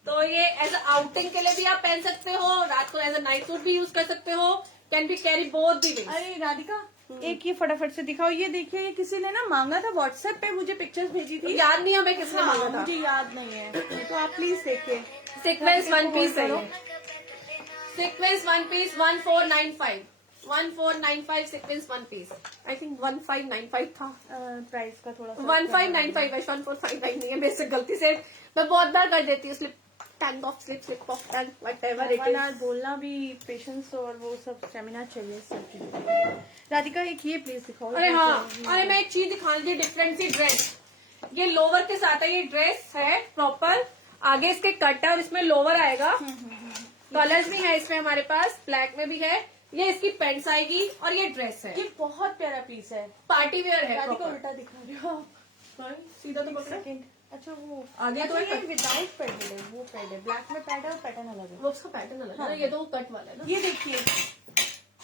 तो ये एज अ आउटिंग के लिए भी आप पहन सकते हो, रात को एज अ नाइट सूट भी यूज कर सकते हो, can be carry both the way. अरे राधिका एक ये फटाफट से दिखाओ, ये देखिए, ये किसी ने ना मांगा था व्हाट्सएप पे, मुझे पिक्चर्स भेजी थी, याद नहीं हमें किसने हाँ, मांगा था। मुझे याद नहीं है, तो आप प्लीज देखिए। सीक्वेंस वन पीस है, sequence one piece 1495, 1495 sequence one piece. I think 1595 था, प्राइस का थोड़ा सा 1595 है, 1459 नहीं है। मेरे से गलती से मैं बहुत बार कर देती हूँ slip tongue of slip of tongue whatever it is. बोलना भी पेशेंस और वो सब स्टेमिना चाहिए सब चीजें। राधिका एक ये प्लीज दिखाओ। अरे हाँ, अरे मैं एक चीज दिखा रही थी, डिफरेंट सी ड्रेस। ये लोवर के साथ है, ये ड्रेस है प्रॉपर, आगे इसके कट है और इसमें लोवर आएगा। कलर्स भी है इसमें हमारे पास, ब्लैक में भी है। ये इसकी पैंट्स आएगी और ये ड्रेस है। ये बहुत प्यारा पीस है। पार्टी वेयर है राधिका proper। उल्टा दिखा रही हो आप। सीधा तो पकड़ा। सेकंड, अच्छा वो आगे अच्छा तो ये है। विदाउट पैड है, वो पैड है, ब्लैक में पैड है और पैटर्न अलग है। वो उसका पैटर्न अलग है हाँ। ना, ये तो कट वाला है ना। ये देखिए,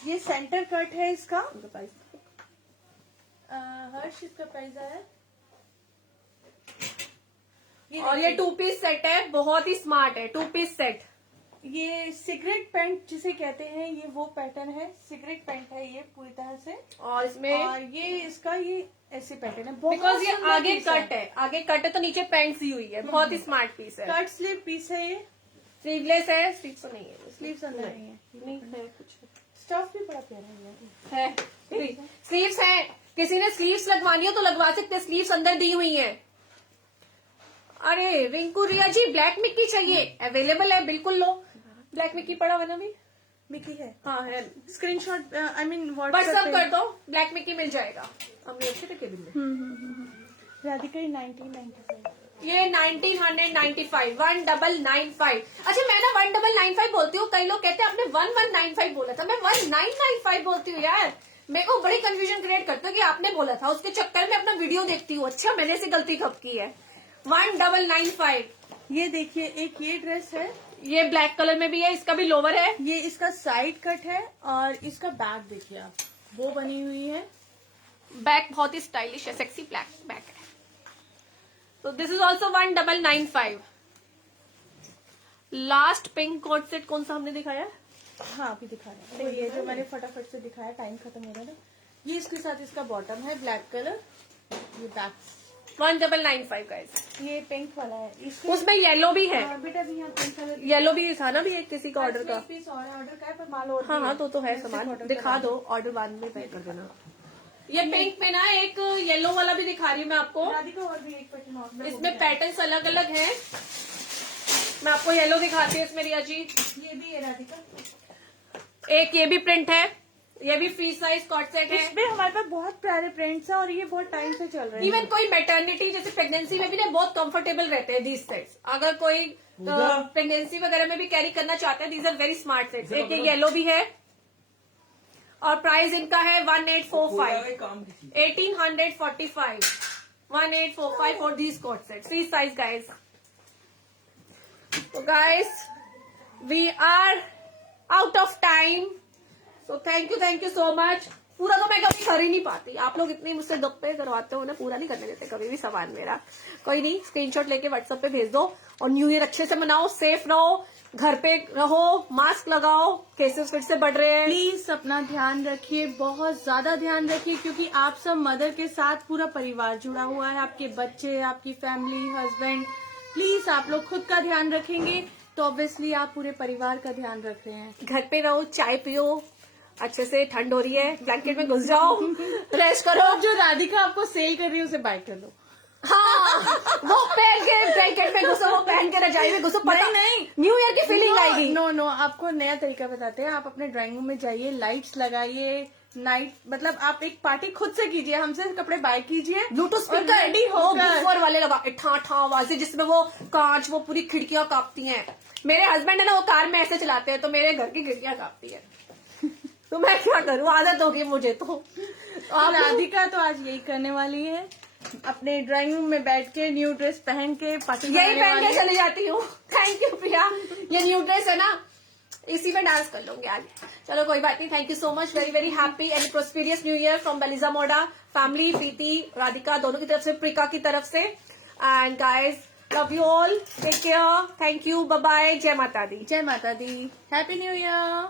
ये सेंटर कट है इसका। इनका प्राइस हर्ष इसका प्राइस है। और ये 2 पीस सेट है, बहुत ही स्मार्ट है 2 पीस सेट। ये सिगरेट पैंट जिसे कहते हैं, ये वो पैटर्न है, सिगरेट पैंट है ये पूरी तरह से। और इसमें और ये इसका ये ऐसे पैटर्न है, बिकॉज ये सुंदर आगे piece कट है, आगे कट है तो नीचे पैंट सी हुई है, बहुत ही स्मार्ट पीस है। कट स्लीव पीस है ये। स्लीवलेस है, स्लीव तो नहीं है, स्लीव्स अंदर नहीं है, नहीं है कुछ स्टफ भी बड़ा प्यारा है। है। स्लीव्स है, किसी ने स्लीव्स लगवानी हो तो लगवा सकते, स्लीव्स अंदर दी हुई हैं। अरे रिंकू रिया जी, ब्लैक मिक्की चाहिए, अवेलेबल है, बिल्कुल लो। ब्लैक मिक्की पड़ा हुआ ना भी? मिकी है। हाँ है, स्क्रीनशॉट आई मीन व्हाट्सएप कर दो, ब्लैक मिक्की मिल जाएगा। हमने अच्छे थे केबिन में। राधिका 1995। ये 1995, 1995। अच्छा मैं ना 1995 बोलती हूँ, कई लोग कहते हैं आपने 1195 बोला था, मैं 1995 बोलती हूँ यार। मेरे को बड़ी कंफ्यूजन क्रिएट करता है कि आपने बोला था, उसके चक्कर में अपना वीडियो देखती हूँ। अच्छा मैंने से गलती कब की है। 1995। ये देखिए, एक ये ड्रेस है, ये ब्लैक कलर में भी है, इसका भी लोवर है। ये इसका साइड कट है और इसका बैक देखिए आप, वो बनी हुई है। बैक बहुत ही स्टाइलिश है, सेक्सी ब्लैक बैक है। तो this is also 1995। Last pink coat set कौन सा हमने दिखाया? हाँ अभी दिखा रहा है, ये जो मैंने फटाफट से दिखाया, टाइम खत्म हो रहा है ना। ये इसके साथ इसका बॉटम है ब्लैक कलर, ये बैक 1995 गाइस। ये पिंक वाला है, इसके उसमें येलो भी है, बेटा भी यहाँ पिंक कलर येलो भी था ना भी एक किसी का ऑर्डर का। पीस और ऑर्डर का है, पर माल और हाँ भी हाँ तो है मैं सिर्फ सामान, order दिखा करा दो, ऑर्डर बाद में पे कर देना। ये पिंक में ना एक येलो वाला भी दिखा रही हूँ मैं आपको। राधिका और भी एक पैटर्न और मैं इसमें पैटर्न्स अलग अलग हैं। मैं आपको येलो दिखाती हूँ इसमें रिया जी। ये भी है राधिका, एक ये भी प्रिंट है, ये भी फ्री साइज कॉट सेट है। इसमें हमारे पास बहुत प्यारे प्रिंट्स हैं और ये बहुत टाइम से चल रहे हैं। इवन कोई मैटरनिटी जैसे प्रेगनेंसी में भी ना बहुत कंफर्टेबल रहते हैं दीज सेट्स। अगर कोई प्रेगनेंसी वगैरह में भी कैरी करना चाहते हैं, these are very smart sets. एक ये येलो भी है और प्राइस इनका है 1845, 1845, 1845 for these coord set, free size guys. तो guys we are out of time, so thank you so much. पूरा तो मैं कभी कर ही नहीं पाती, आप लोग इतनी मुझसे दुखते करवाते हो ना, पूरा नहीं करने देते कभी भी सामान मेरा। कोई नहीं, स्क्रीनशॉट लेके व्हाट्सएप पे भेज दो और न्यू ईयर अच्छे से मनाओ, सेफ रहो, घर पे रहो, मास्क लगाओ, केसेस फिर से बढ़ रहे हैं। प्लीज अपना ध्यान रखिए, बहुत ज्यादा ध्यान रखिए, क्योंकि आप सब मदर के साथ पूरा परिवार जुड़ा हुआ है, आपके बच्चे, आपकी फैमिली, हस्बैंड। प्लीज आप लोग खुद का ध्यान रखेंगे तो ऑब्वियसली आप पूरे परिवार का ध्यान रख रहे हैं। घर पे रहो, चाय पियो अच्छे से, ठंड हो रही है, ब्लैंकेट में घुस जाओ, रेस्ट करो। जो राधिका आपको सेल कर रही है उसे बाय कर लो। हाँ वो पहन के ब्लैंकेट में घुसो, वो पहन के रजाई में घुसो, पता नहीं न्यू ईयर की फीलिंग आएगी। नो आपको नया तरीका बताते हैं। आप अपने ड्राइंग रूम में जाइए, लाइट्स लगाइए, नाइट मतलब आप एक पार्टी खुद से कीजिए, हमसे कपड़े बाय कीजिए, ब्लूटूथ स्पीकर रेडी वो होकर बूफर वाले लगा, ठा ठा आवाजें जिसमें वो कांच, वो पूरी खिड़कियां कांपती हैं। मेरे हस्बैंड है ना, वो कार में ऐसे चलाते हैं तो मेरे घर की खिड़कियां कांपती है। तो मैं क्या करूं, आदत होगी मुझे तो। आप राधिका तो आज यही करने वाली है, अपने ड्राइंग रूम में बैठ के न्यू ड्रेस पहन के पार्टी यही पहन के चली जाती हूँ। थैंक यू प्रिया, ये न्यू ड्रेस है ना, इसी में डांस कर लूंगी आज। चलो कोई बात नहीं, thank you so much, very very happy and prosperous new year from Beliza Moda family, प्रीति, राधिका दोनों की तरफ से, प्रिका की तरफ से। And guys love you all, take care, thank you, bye bye, जय माता दी। जय माता दी, हैप्पी न्यू ईयर।